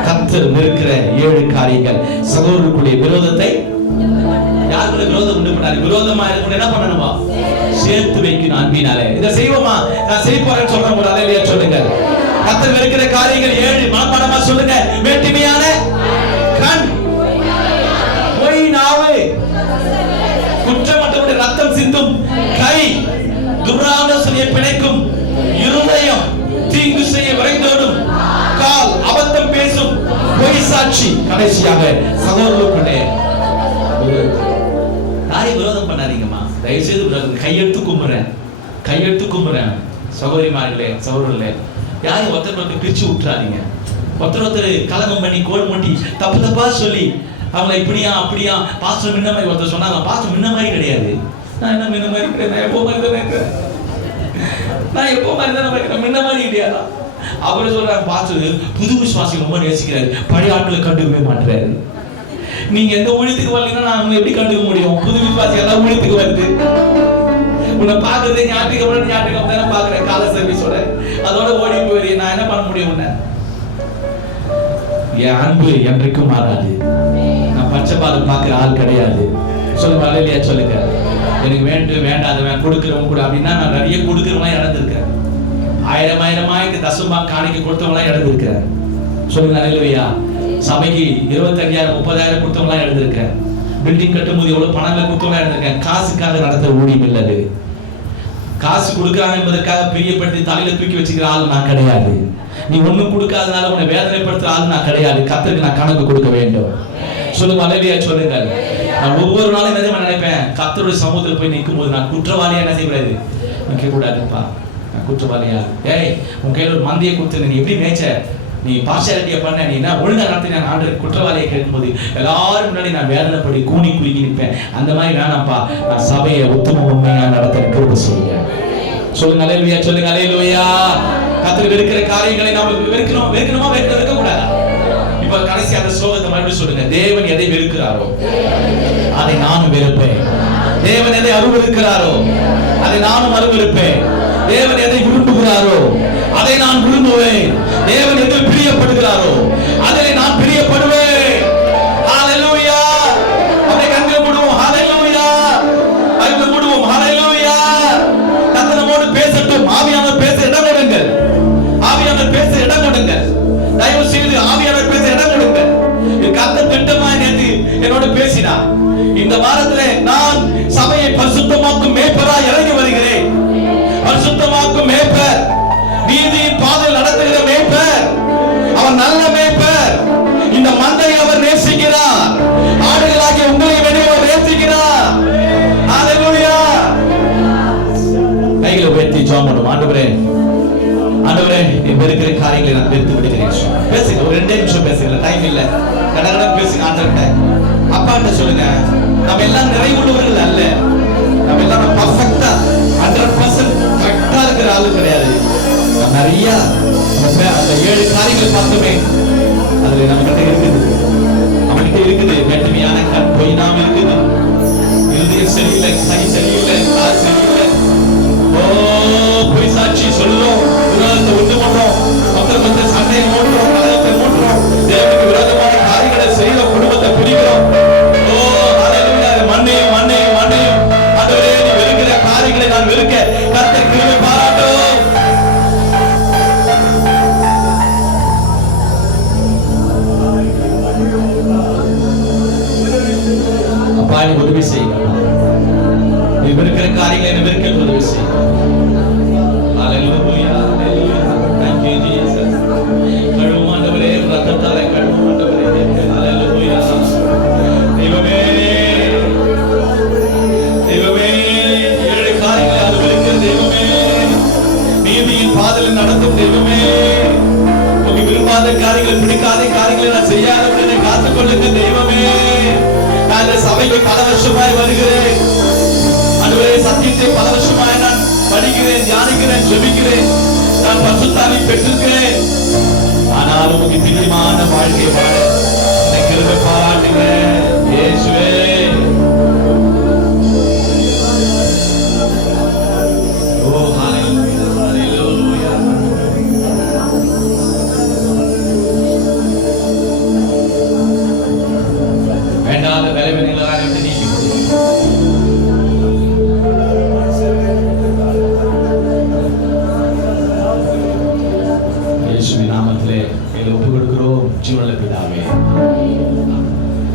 கர்த்தர் நிற்கிற 7 காரியங்கள். சகோதரர்களுடைய விரோதத்தை யாருக்குள்ள விரோதம் உண்டு பண்ணாரு, விரோதமா இருக்கணும் என்ன பண்ணணுமா, சேர்த்து வைக்கணும் அன்பினாலே. இதை செய்வோமா? நான் செய்ய போறேன்னு சொல்றேன். ஒரு அல்லேலூயா சொல்லுங்க. கர்த்தர் இருக்கிற காரியங்கள் 7 மனப்பாடமா சொல்லுங்க. வேற்றுமையான கண், பொய் நாவு, குற்றமற்றவருடைய ரத்தம் சிந்தும் கை, துர்ராலோசனையை பிணைக்கும் இருதயம், தீங்கு செய்ய விரைந்தோடும் கால், அபத்தம் பேசும் பொய் சாட்சி, கடைசியாக சகோதரர்களுக்குள்ளே யாரையும் விரோதம் பண்ணாதீங்கம்மா. தயவுசெய்து கையெடுத்து கும்புறேன், கையெடுத்து கும்புறேன். சகோதரிமார்களே, சகோதரர்களே, யாரையும் ஒருத்தர் பிரிச்சு விட்டுறாதீங்க. ஒருத்தர் கலகம் பண்ணி கோல் மூட்டி தப்பு தப்பா சொல்லி அவங்கள இப்படியா அப்படியா பாஸ்டர் முன்ன மாதிரி ஒருத்தர் சொன்னாங்க. பாஸ்டர் முன்ன மாதிரி கிடையாது. நான் என்ன முன்ன மாதிரி கிடையாது, நான் எப்போ மாதிரி தானே இருக்கிறேன், நான் எப்போ மாதிரி தானே இருக்கிறேன், முன்ன மாதிரி கிடையாதா? அவரை சொல்றாங்க பாஸ்டர் புது விசுவாசி ரொம்ப நேசிக்கிறாரு, பழைய ஆட்களை கண்டுக்கவே மாட்டுறாரு. நீங்க எந்த ஊழியத்துக்கு வரலீங்கன்னா நான் அவங்க எப்படி கண்டுக்க முடியும்? புது விசுவாசி எல்லாம் ஊழியத்துக்கு வருது. உன்னை பாக்குறது ஞாயிற்றுக்கிழமை தானே பாக்குறேன், கால சர்வீஸோட அதோட ஓடி போய் நான் என்ன பண்ண முடியும்? உன்ன என் அன்பு என்றைக்கும் மாறாது. நான் பச்சைப்பாதம் பார்க்கிற ஆள் கிடையாது. சொல்லுங்க இல்லையா? சொல்லுங்க. எனக்கு வேண்டும் வேண்டாதவன் கொடுக்கிறவங்க கூட அப்படின்னா நான் நிறைய கொடுக்கிறவங்களாம் இழந்திருக்கேன். ஆயிரமாயிரமாய்க்கு தசமா காணிக்க கொடுத்தவங்களாம் இழந்திருக்கிறேன். சொல்லுங்க இல்லையா? சபைக்கு 25,000 30,000 கொடுத்தவங்களாம் இழந்திருக்கேன். பில்டிங் கட்டும்போது எவ்வளவு பணங்களை கொடுத்தவங்களாம் இழந்திருக்கேன். காசுக்காக நடத்த ஊழியம் இல்லது. காசு கொடுக்குறாங்க என்பதற்காக பிரியப்படுத்தி தலையில தூக்கி வச்சுக்கிற ஆள் நான் கிடையாது. நீ ஒண்ணும் கொடுக்காதனால உன்னை வேதனைப்படுத்துற ஆள் நான் கிடையாது. கர்த்தருக்கு நான் கணக்கு கொடுக்க வேண்டும். சொல்லுங்க அல்லேலூயா சொல்லுங்க. நான் ஒவ்வொரு நாளும் என்ன நினைப்பேன், கர்த்தருடைய சமூகத்தில் போய் நிற்கும் போது நான் குற்றவாளியா என்ன செய்யக்கூடாது, நிற்க கூடாதுப்பா. நான் குற்றவாளியா? ஏய், உன் கையில ஒரு மந்தையை கொடுத்து நீ எப்படி மேய்ச்ச, நீ பார்ஷியாலிட்டியா பண்ண, நீ என்ன ஒழுங்கா நடத்தின ஆண்டு குற்றவாளியை கேட்கும்போது எல்லாரும் முன்னாடி நான் வேதனைப்படி கூனி குலுக்கி நிற்பேன். அந்த மாதிரி வேணாம்ப்பா. நான் சபையை உத்தம உண்மையா நடத்த கிருபை செய்யுங்க. சொல்லுங்க அல்லேலூயா சொல்லுங்க அல்லேலூயா. கர்த்தர் இருக்கிற காரியங்களை நாம வெறுக்கணுமா வெறுக்க கூடாதா? இப்ப கடைசி அந்த ஸ்லோகத்தை மறுபடியும் சொல்லுங்க. தேவன் எதை வெறுக்கிறாரோ அதை நானும் வெறுப்பேன். தேவன் எதை அருவருக்கிறாரோ அதை நானும் அருவருப்பேன். தேவன் எதை விரும்புகிறாரோ அதை நான் விரும்புவேன். தேவன் எதில் பிரியப்படுகிறாரோ அதில் நான் பிரியப்படுவேன். ஹalleluya. அப்படியே கண்களை மூடுவோம். ஹalleluya. கண்களை மூடுவோம். ஹalleluya. கர்த்தர் நம்மோடு பேசட்டும். ஆவியானவர் பேச இடம் கொடுங்கள். ஆவியானவர் பேச இடம் கொடுங்கள். தயவு செய்து ஆவியானவர் பேச இடம் கொடுங்கள். கர்த்தர் திட்டமாய் நேத்து என்னோடு பேசினார். இந்த வாரத்திலே நான் சபையை பரிசுத்தமாக்கும் மேய்ப்பராய் இறங்கி வருகிறேன். பரிசுத்தமாக்கும் மேய்ப்பர், நீதியின் பாதையில் நடத்துகிற மேய்ப்பர், அவர் நல்ல மேய்ப்பர். இந்த மந்தையை அவர் நேசிக்கிறார். ஆடுகளாகிய உங்களை அவர் நேசிக்கிறார். ஹalleluya. கைகளை உயர்த்தி ஜெபம் பண்ணுவோம். ஆண்டவரே, ஆண்டவரே, நீ வெறுக்கிற காரியங்களை நான் வெறுத்து விடுகிறேன். பேசுங்க, ஒரு 2 நிமிஷம் பேசுங்க, டைம் இல்ல. கடகடன்னு பேசுங்க. ஆண்டவர்கிட்ட அப்பாட்ட சொல்லுங்க. நம்ம எல்லாம் நிறைவுள்ளவர்கள் அல்ல. நம்ம எல்லாம் பர்ஃபெக்ட்டா 100% கரெக்டா இருக்கிற ஆளு கிடையாது. நிறைய அந்த 7 காரியங்களை பார்த்தோமே, அதுல நம்ம கிட்ட இருக்குது. நம்ம கிட்ட இருக்குது. வெண்மையான கண் பொய்னாம இருக்குது. இருதயம் சரியில்லை, கை சரியில்லை, கால் சரியில்லை. பொய் சாட்சி சொல்றோம், விரோதத்தை உண்டு பண்றோம், மொத்த சண்டையை மூட்டுறோம், கலகத்தை மூட்டுறோம், தேவனுக்கு விரோதமான காரியங்களை செய்யற குடும்பத்தை பிரிக்கிறோம். மண்ணையும் மண்ணையும் மண்ணையும் ஆண்டவரே, நீ வெறுக்கிற காரியங்களை நான் வெறுக்க கர்த்தர் கிருபை பாராட்டும். அப்பா, நீ உதவி செய்யுங்க. நீ வெறுக்கிற காரியங்களை என்ன வெறுக்க உதவி செய்யுங்க. ஹalleluya ஹalleluya. Thank you Jesus. கழுவும் ஆண்டவரே, ரத்தத்தாலே கழுவும் ஆண்டவரே. ஹalleluya. தெய்வமே, தெய்வமே, ஏழு காரியங்களை அது வெறுக்கிற தெய்வமே, நீதியின் பாதையில் நடத்தும் தெய்வமே, உங்களுக்கு விரும்பாத காரியங்களை, பிடிக்காத காரியங்களை நான் செய்யாத என்னை காத்துக் கொள்ளுங்க தெய்வமே. நான் இந்த சபைக்கு பல வருஷமாய் வருகிறேன் ஆண்டவரே. சத்தியத்தை பல வருஷமாய் நான் படிக்கிறேன், தியானிக்கிறேன், ஜெபிக்கிறேன். நான் பரிசுத்தாவி பெற்றிருக்கிறேன். ஆனாலும் உங்களுக்கு பிரியமான வாழ்க்கை வாழ என்னை கிருபை பாராட்டுங்க.